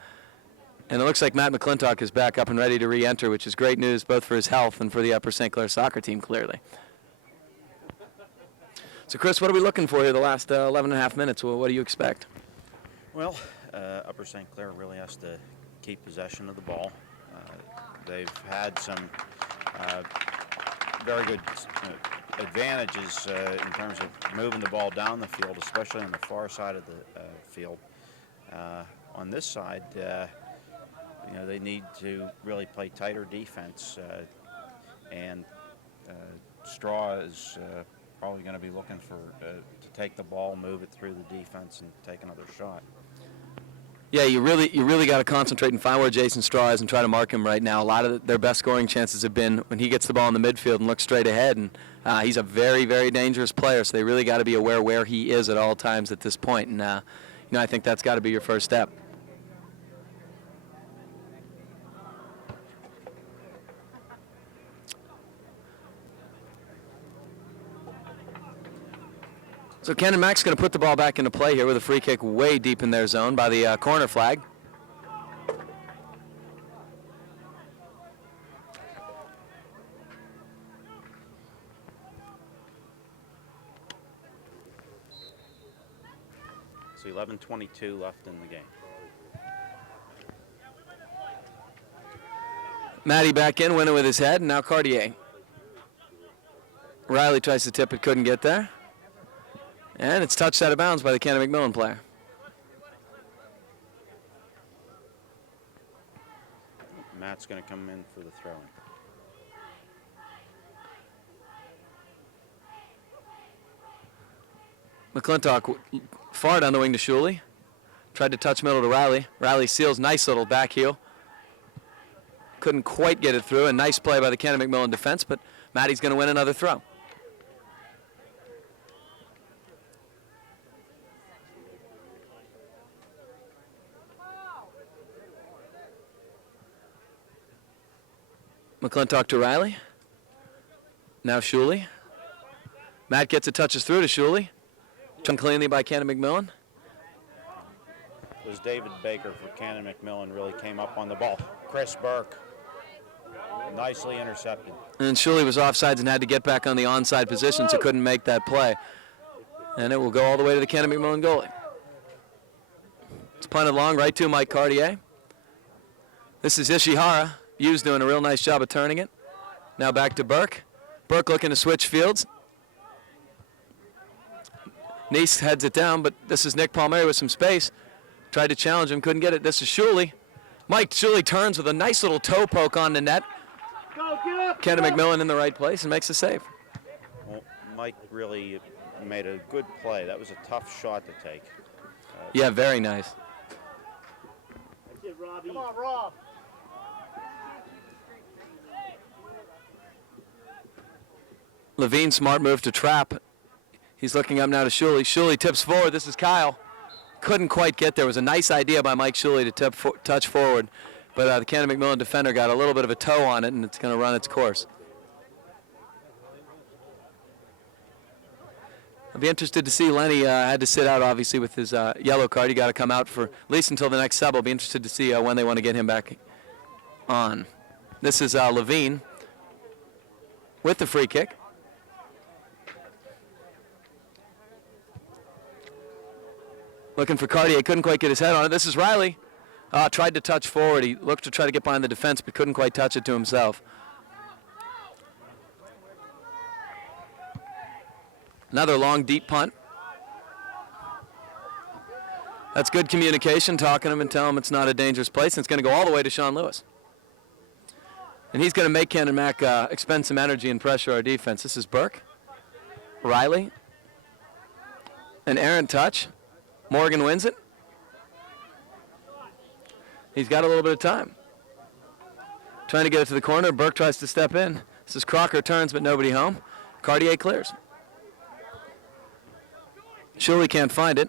McClintock is back up and ready to re-enter, which is great news both for his health and for the Upper St. Clair soccer team, clearly. So, Chris, what are we looking for here the last 11 and a half minutes? Well, what do you expect? Well, Upper St. Clair really has to keep possession of the ball. They've had some very good advantages in terms of moving the ball down the field, especially on the far side of the field. On this side, they need to really play tighter defense, and Straw is probably going to be looking for to take the ball, move it through the defense, and take another shot. Yeah, you really got to concentrate and find where Jason Straw is and try to mark him right now. A lot of their best scoring chances have been when he gets the ball in the midfield and looks straight ahead, and he's a very, very dangerous player, so they really got to be aware where he is at all times at this point, and I think that's got to be your first step. So Canon-Mac's going to put the ball back into play here with a free kick way deep in their zone by the corner flag. So 11:22 left in the game. Matty back in, winning with his head, and now Cartier. Riley tries to tip it, couldn't get there. And it's touched out of bounds by the Canon-McMillan player. Matt's going to come in for the throw-in. McClintock far down the wing to Shuley. Tried to touch middle to Riley. Riley seals, nice little back heel. Couldn't quite get it through. A nice play by the Canon-McMillan defense, but Matty's going to win another throw. McClintock to Riley. Now Shuley. Matt gets it, touches through to Shuley. Done cleanly by Canon-McMillan. It was David Baker for Canon-McMillan really came up on the ball. Chris Burke, nicely intercepted. And Shuley was offsides and had to get back on the onside position, so couldn't make that play. And it will go all the way to the Canon-McMillan goalie. It's punted long, right to Mike Cartier. This is Ishihara. Yu's doing a real nice job of turning it. Now back to Burke. Burke looking to switch fields. Neese heads it down, but this is Nick Palmieri with some space. Tried to challenge him, couldn't get it. This is Shuley. Mike Shuley turns with a nice little toe poke on the net. Canon-McMillan in the right place and makes the save. Well, Mike really made a good play. That was a tough shot to take. Yeah, very nice. Come on, Rob. Levine, smart move to trap. He's looking up now to Shuley. Shuley tips forward. This is Kyle. Couldn't quite get there. It was a nice idea by Mike Shuley to touch forward, but the Canon-McMillan defender got a little bit of a toe on it, and it's going to run its course. I'll be interested to see. Lenny had to sit out, obviously, with his yellow card. He got to come out for at least until the next sub. I'll be interested to see when they want to get him back on. This is Levine with the free kick. Looking for Cartier, couldn't quite get his head on it. This is Riley. Tried to touch forward. He looked to try to get behind the defense, but couldn't quite touch it to himself. Another long, deep punt. That's good communication, talking to him and telling him it's not a dangerous place, and it's going to go all the way to Sean Lewis. And he's going to make Canon Mac expend some energy and pressure our defense. This is Burke. Riley. An errant touch. Morgan wins it. He's got a little bit of time. Trying to get it to the corner. Burke tries to step in. This is Crocker, turns, but nobody home. Cartier clears. Shuley can't find it.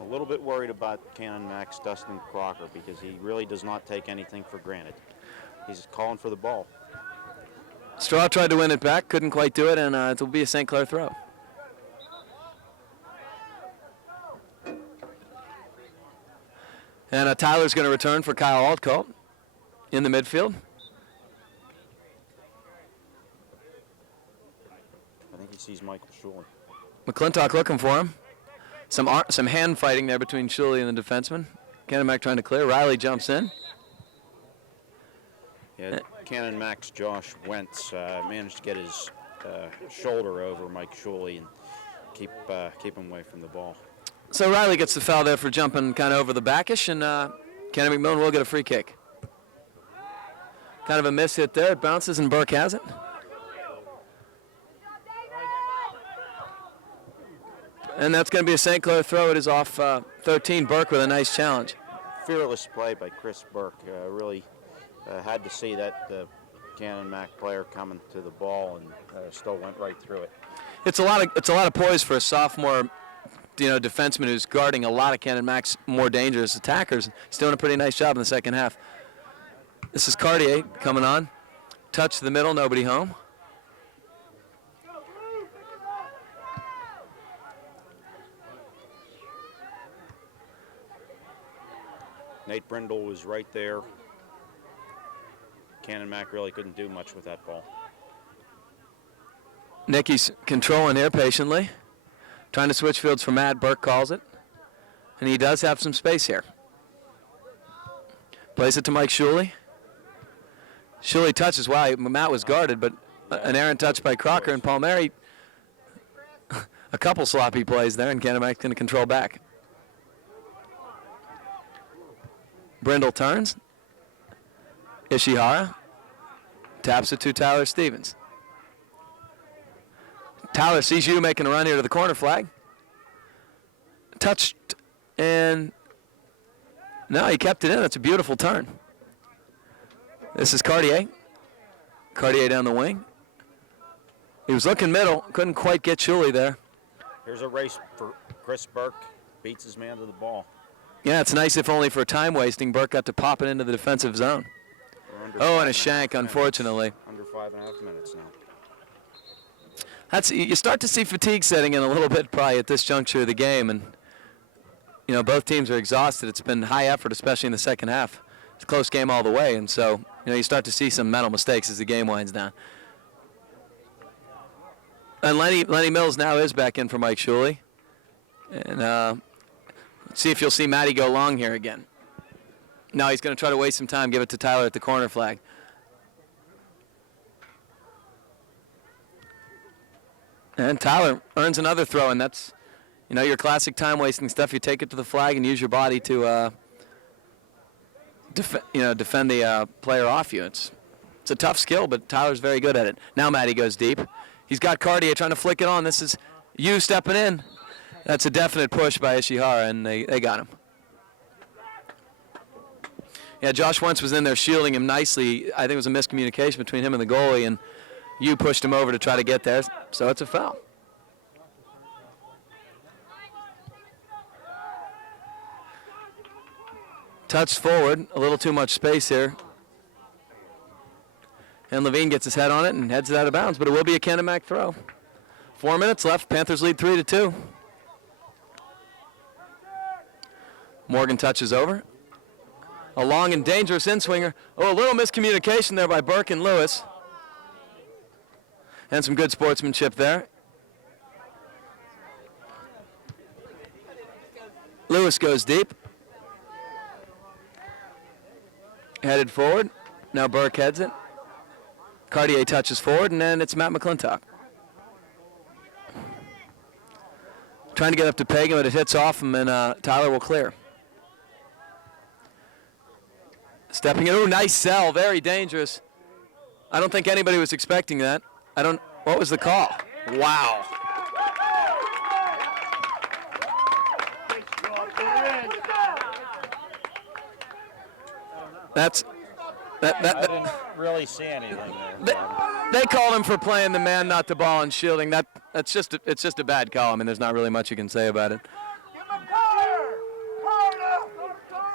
A little bit worried about Canon Mac's Dustin Crocker because he really does not take anything for granted. He's calling for the ball. Straw tried to win it back, couldn't quite do it, and it will be a St. Clair throw. And Tyler's going to return for Kyle Altcolt in the midfield. I think he sees Michael Shuley. McClintock looking for him. Some hand fighting there between Shuley and the defenseman. Canon Mac trying to clear. Riley jumps in. Yeah, Canon Mac's Josh Wentz managed to get his shoulder over Mike Shuley and keep him away from the ball. So Riley gets the foul there for jumping kind of over the backish, and Canon-McMillan will get a free kick. Kind of a miss hit there. It bounces, and Burke has it. And that's going to be a St. Clair throw. It is off 13. Burke with a nice challenge. Fearless play by Chris Burke. Really had to see that Canon Mac player coming to the ball and still went right through it. It's a lot of poise for a sophomore, defenseman who's guarding a lot of Canon Mac's more dangerous attackers. He's doing a pretty nice job in the second half. This is Cartier coming on. Touch to the middle, nobody home. Nate Brindle was right there. Canon Mac really couldn't do much with that ball. Nicky's controlling here patiently. Trying to switch fields for Matt. Burke calls it. And he does have some space here. Plays it to Mike Shuley. Shuley touches. Wow, Matt was guarded, but an errant touch by Crocker and Palmieri. A couple sloppy plays there, and Canon Mac's going to control back. Brindle turns. Ishihara taps it to Tyler Stevens. Tyler sees you making a run here to the corner flag. Touched, and no, he kept it in. That's a beautiful turn. This is Cartier. Cartier down the wing. He was looking middle, couldn't quite get Shuley there. Here's a race for Chris Burke. Beats his man to the ball. Yeah, it's nice if only for time wasting. Burke got to pop it into the defensive zone. Oh, and a shank, unfortunately. Under 5.5 minutes now. You start to see fatigue setting in a little bit probably at this juncture of the game, and both teams are exhausted. It's been high effort, especially in the second half. It's a close game all the way, and so you start to see some mental mistakes as the game winds down. And Lenny Mills now is back in for Mike Shuley, and let's see if you'll see Matty go long here again. No, he's going to try to waste some time, give it to Tyler at the corner flag. And Tyler earns another throw, and that's, your classic time-wasting stuff. You take it to the flag and use your body to, defend the player off you. It's a tough skill, but Tyler's very good at it. Now Matty goes deep. He's got Cartier trying to flick it on. This is you stepping in. That's a definite push by Ishihara, and they got him. Yeah, Josh Wentz was in there shielding him nicely. I think it was a miscommunication between him and the goalie, and you pushed him over to try to get there, so it's a foul. Touch forward, a little too much space here. And Levine gets his head on it and heads it out of bounds, but it will be a Canon-Mac throw. 4 minutes left. Panthers lead 3-2. Morgan touches over. A long and dangerous in-swinger. Oh, a little miscommunication there by Burke and Lewis. And some good sportsmanship there. Lewis goes deep. Headed forward. Now Burke heads it. Cartier touches forward, and then it's Matt McClintock. Trying to get up to Pagan, but it hits off him, and Tyler will clear. Stepping in. Oh, nice sell. Very dangerous. I don't think anybody was expecting that. What was the call? Wow. I didn't really see anything there. They called him for playing the man, not the ball, and shielding. It's just a bad call. I mean, there's not really much you can say about it.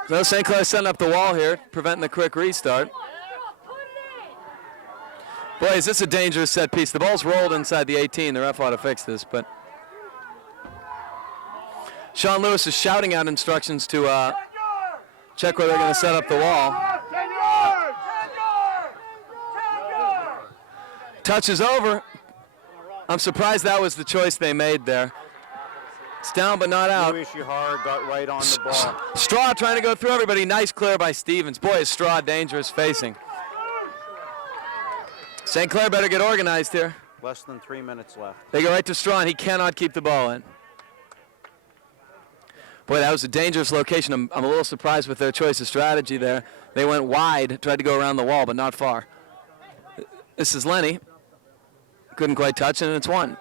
So St. Clair setting up the wall here, preventing the quick restart. Boy, is this a dangerous set piece. The ball's rolled inside the 18. The ref ought to fix this, but Sean Lewis is shouting out instructions to check where they're going to set up the wall. Touch is over. I'm surprised that was the choice they made there. It's down but not out. Ishihara got right on the ball. Straw trying to go through everybody. Nice clear by Stevens. Boy, is Straw dangerous facing. St. Clair better get organized here. Less than 3 minutes left. They go right to Straw, and he cannot keep the ball in. Boy, that was a dangerous location. I'm a little surprised with their choice of strategy there. They went wide, tried to go around the wall, but not far. This is Lenny. Couldn't quite touch it, and it's one.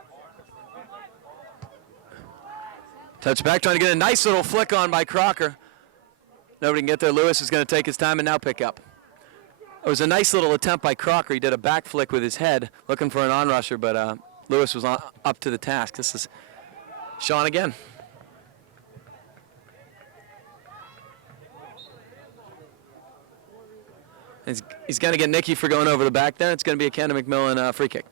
Touch back, trying to get a nice little flick on by Crocker. Nobody can get there. Lewis is going to take his time and now pick up. It was a nice little attempt by Crocker. He did a back flick with his head, looking for an on-rusher, but Lewis was up to the task. This is Sean again. He's going to get Nicky for going over the back there. It's going to be a Canon-McMillan free kick.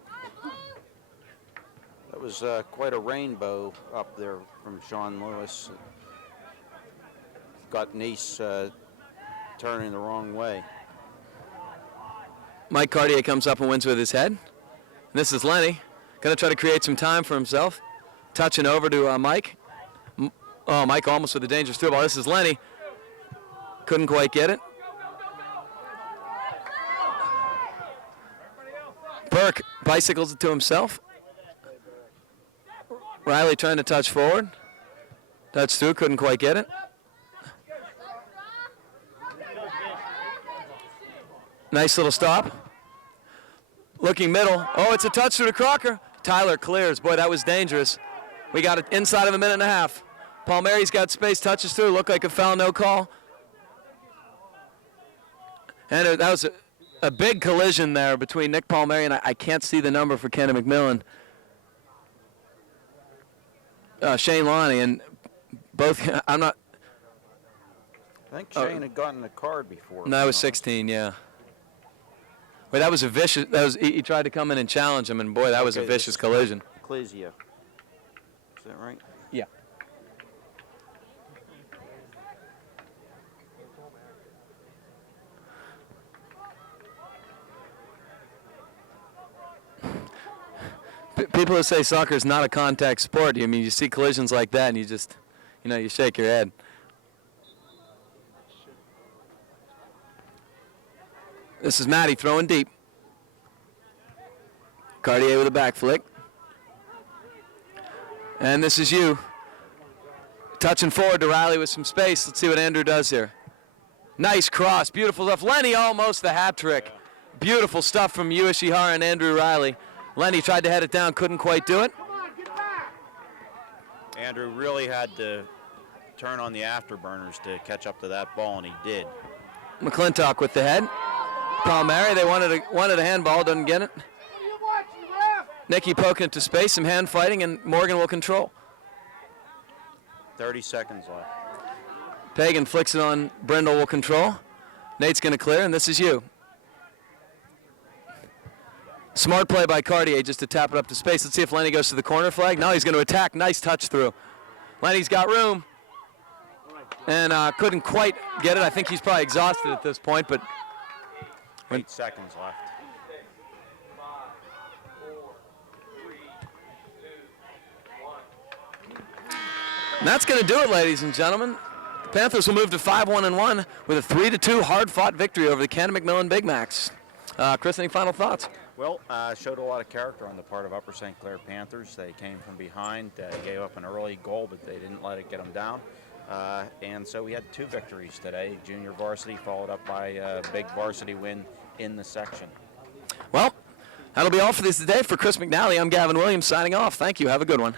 That was quite a rainbow up there from Sean Lewis. Got Nice turning the wrong way. Mike Cartier comes up and wins with his head. And this is Lenny. Going to try to create some time for himself. Touching over to Mike. Oh, Mike almost with a dangerous throw ball. This is Lenny. Couldn't quite get it. Burke bicycles it to himself. Riley trying to touch forward. Touch through, couldn't quite get it. Nice little stop. Looking middle. Oh, it's a touch through to Crocker. Tyler clears. Boy, that was dangerous. We got it inside of a minute and a half. Palmieri's got space, touches through. Looked like a foul, no call. And that was a big collision there between Nick Palmieri and I can't see the number for Canon-McMillan. Shane Lonnie, and both, I'm not. I think Shane had gotten a card before. No, that was 16, yeah. Wait, that was a vicious. He tried to come in and challenge him, and boy, that was a vicious collision. Ecclesia. Is that right? Yeah. People who say soccer is not a contact sport, I mean, you see collisions like that, and you just, you shake your head. This is Matty throwing deep. Cartier with a back flick. And this is you. Touching forward to Riley with some space. Let's see what Andrew does here. Nice cross, beautiful stuff. Lenny almost the hat trick. Beautiful stuff from Yu Ishihara and Andrew Riley. Lenny tried to head it down, couldn't quite do it. Andrew really had to turn on the afterburners to catch up to that ball, and he did. McClintock with the head. Palmieri, they wanted a handball, doesn't get it. Nicky poking it to space, some hand fighting, and Morgan will control. 30 seconds left. Pagan flicks it on, Brindle will control. Nate's going to clear, and this is you. Smart play by Cartier just to tap it up to space. Let's see if Lenny goes to the corner flag. No, he's going to attack. Nice touch through. Lenny's got room. And couldn't quite get it. I think he's probably exhausted at this point, but 8 seconds left. and that's going to do it, ladies and gentlemen. The Panthers will move to 5-1-1 with a 3-2 hard-fought victory over the Canon-McMillan Big Macs. Chris, any final thoughts? Well, showed a lot of character on the part of Upper St. Clair Panthers. They came from behind, gave up an early goal, but they didn't let it get them down. And so we had 2 victories today. Junior varsity followed up by a big varsity win in the section. Well, that'll be all for this today. For Chris McNally, I'm Gavin Williams signing off. Thank you. Have a good one.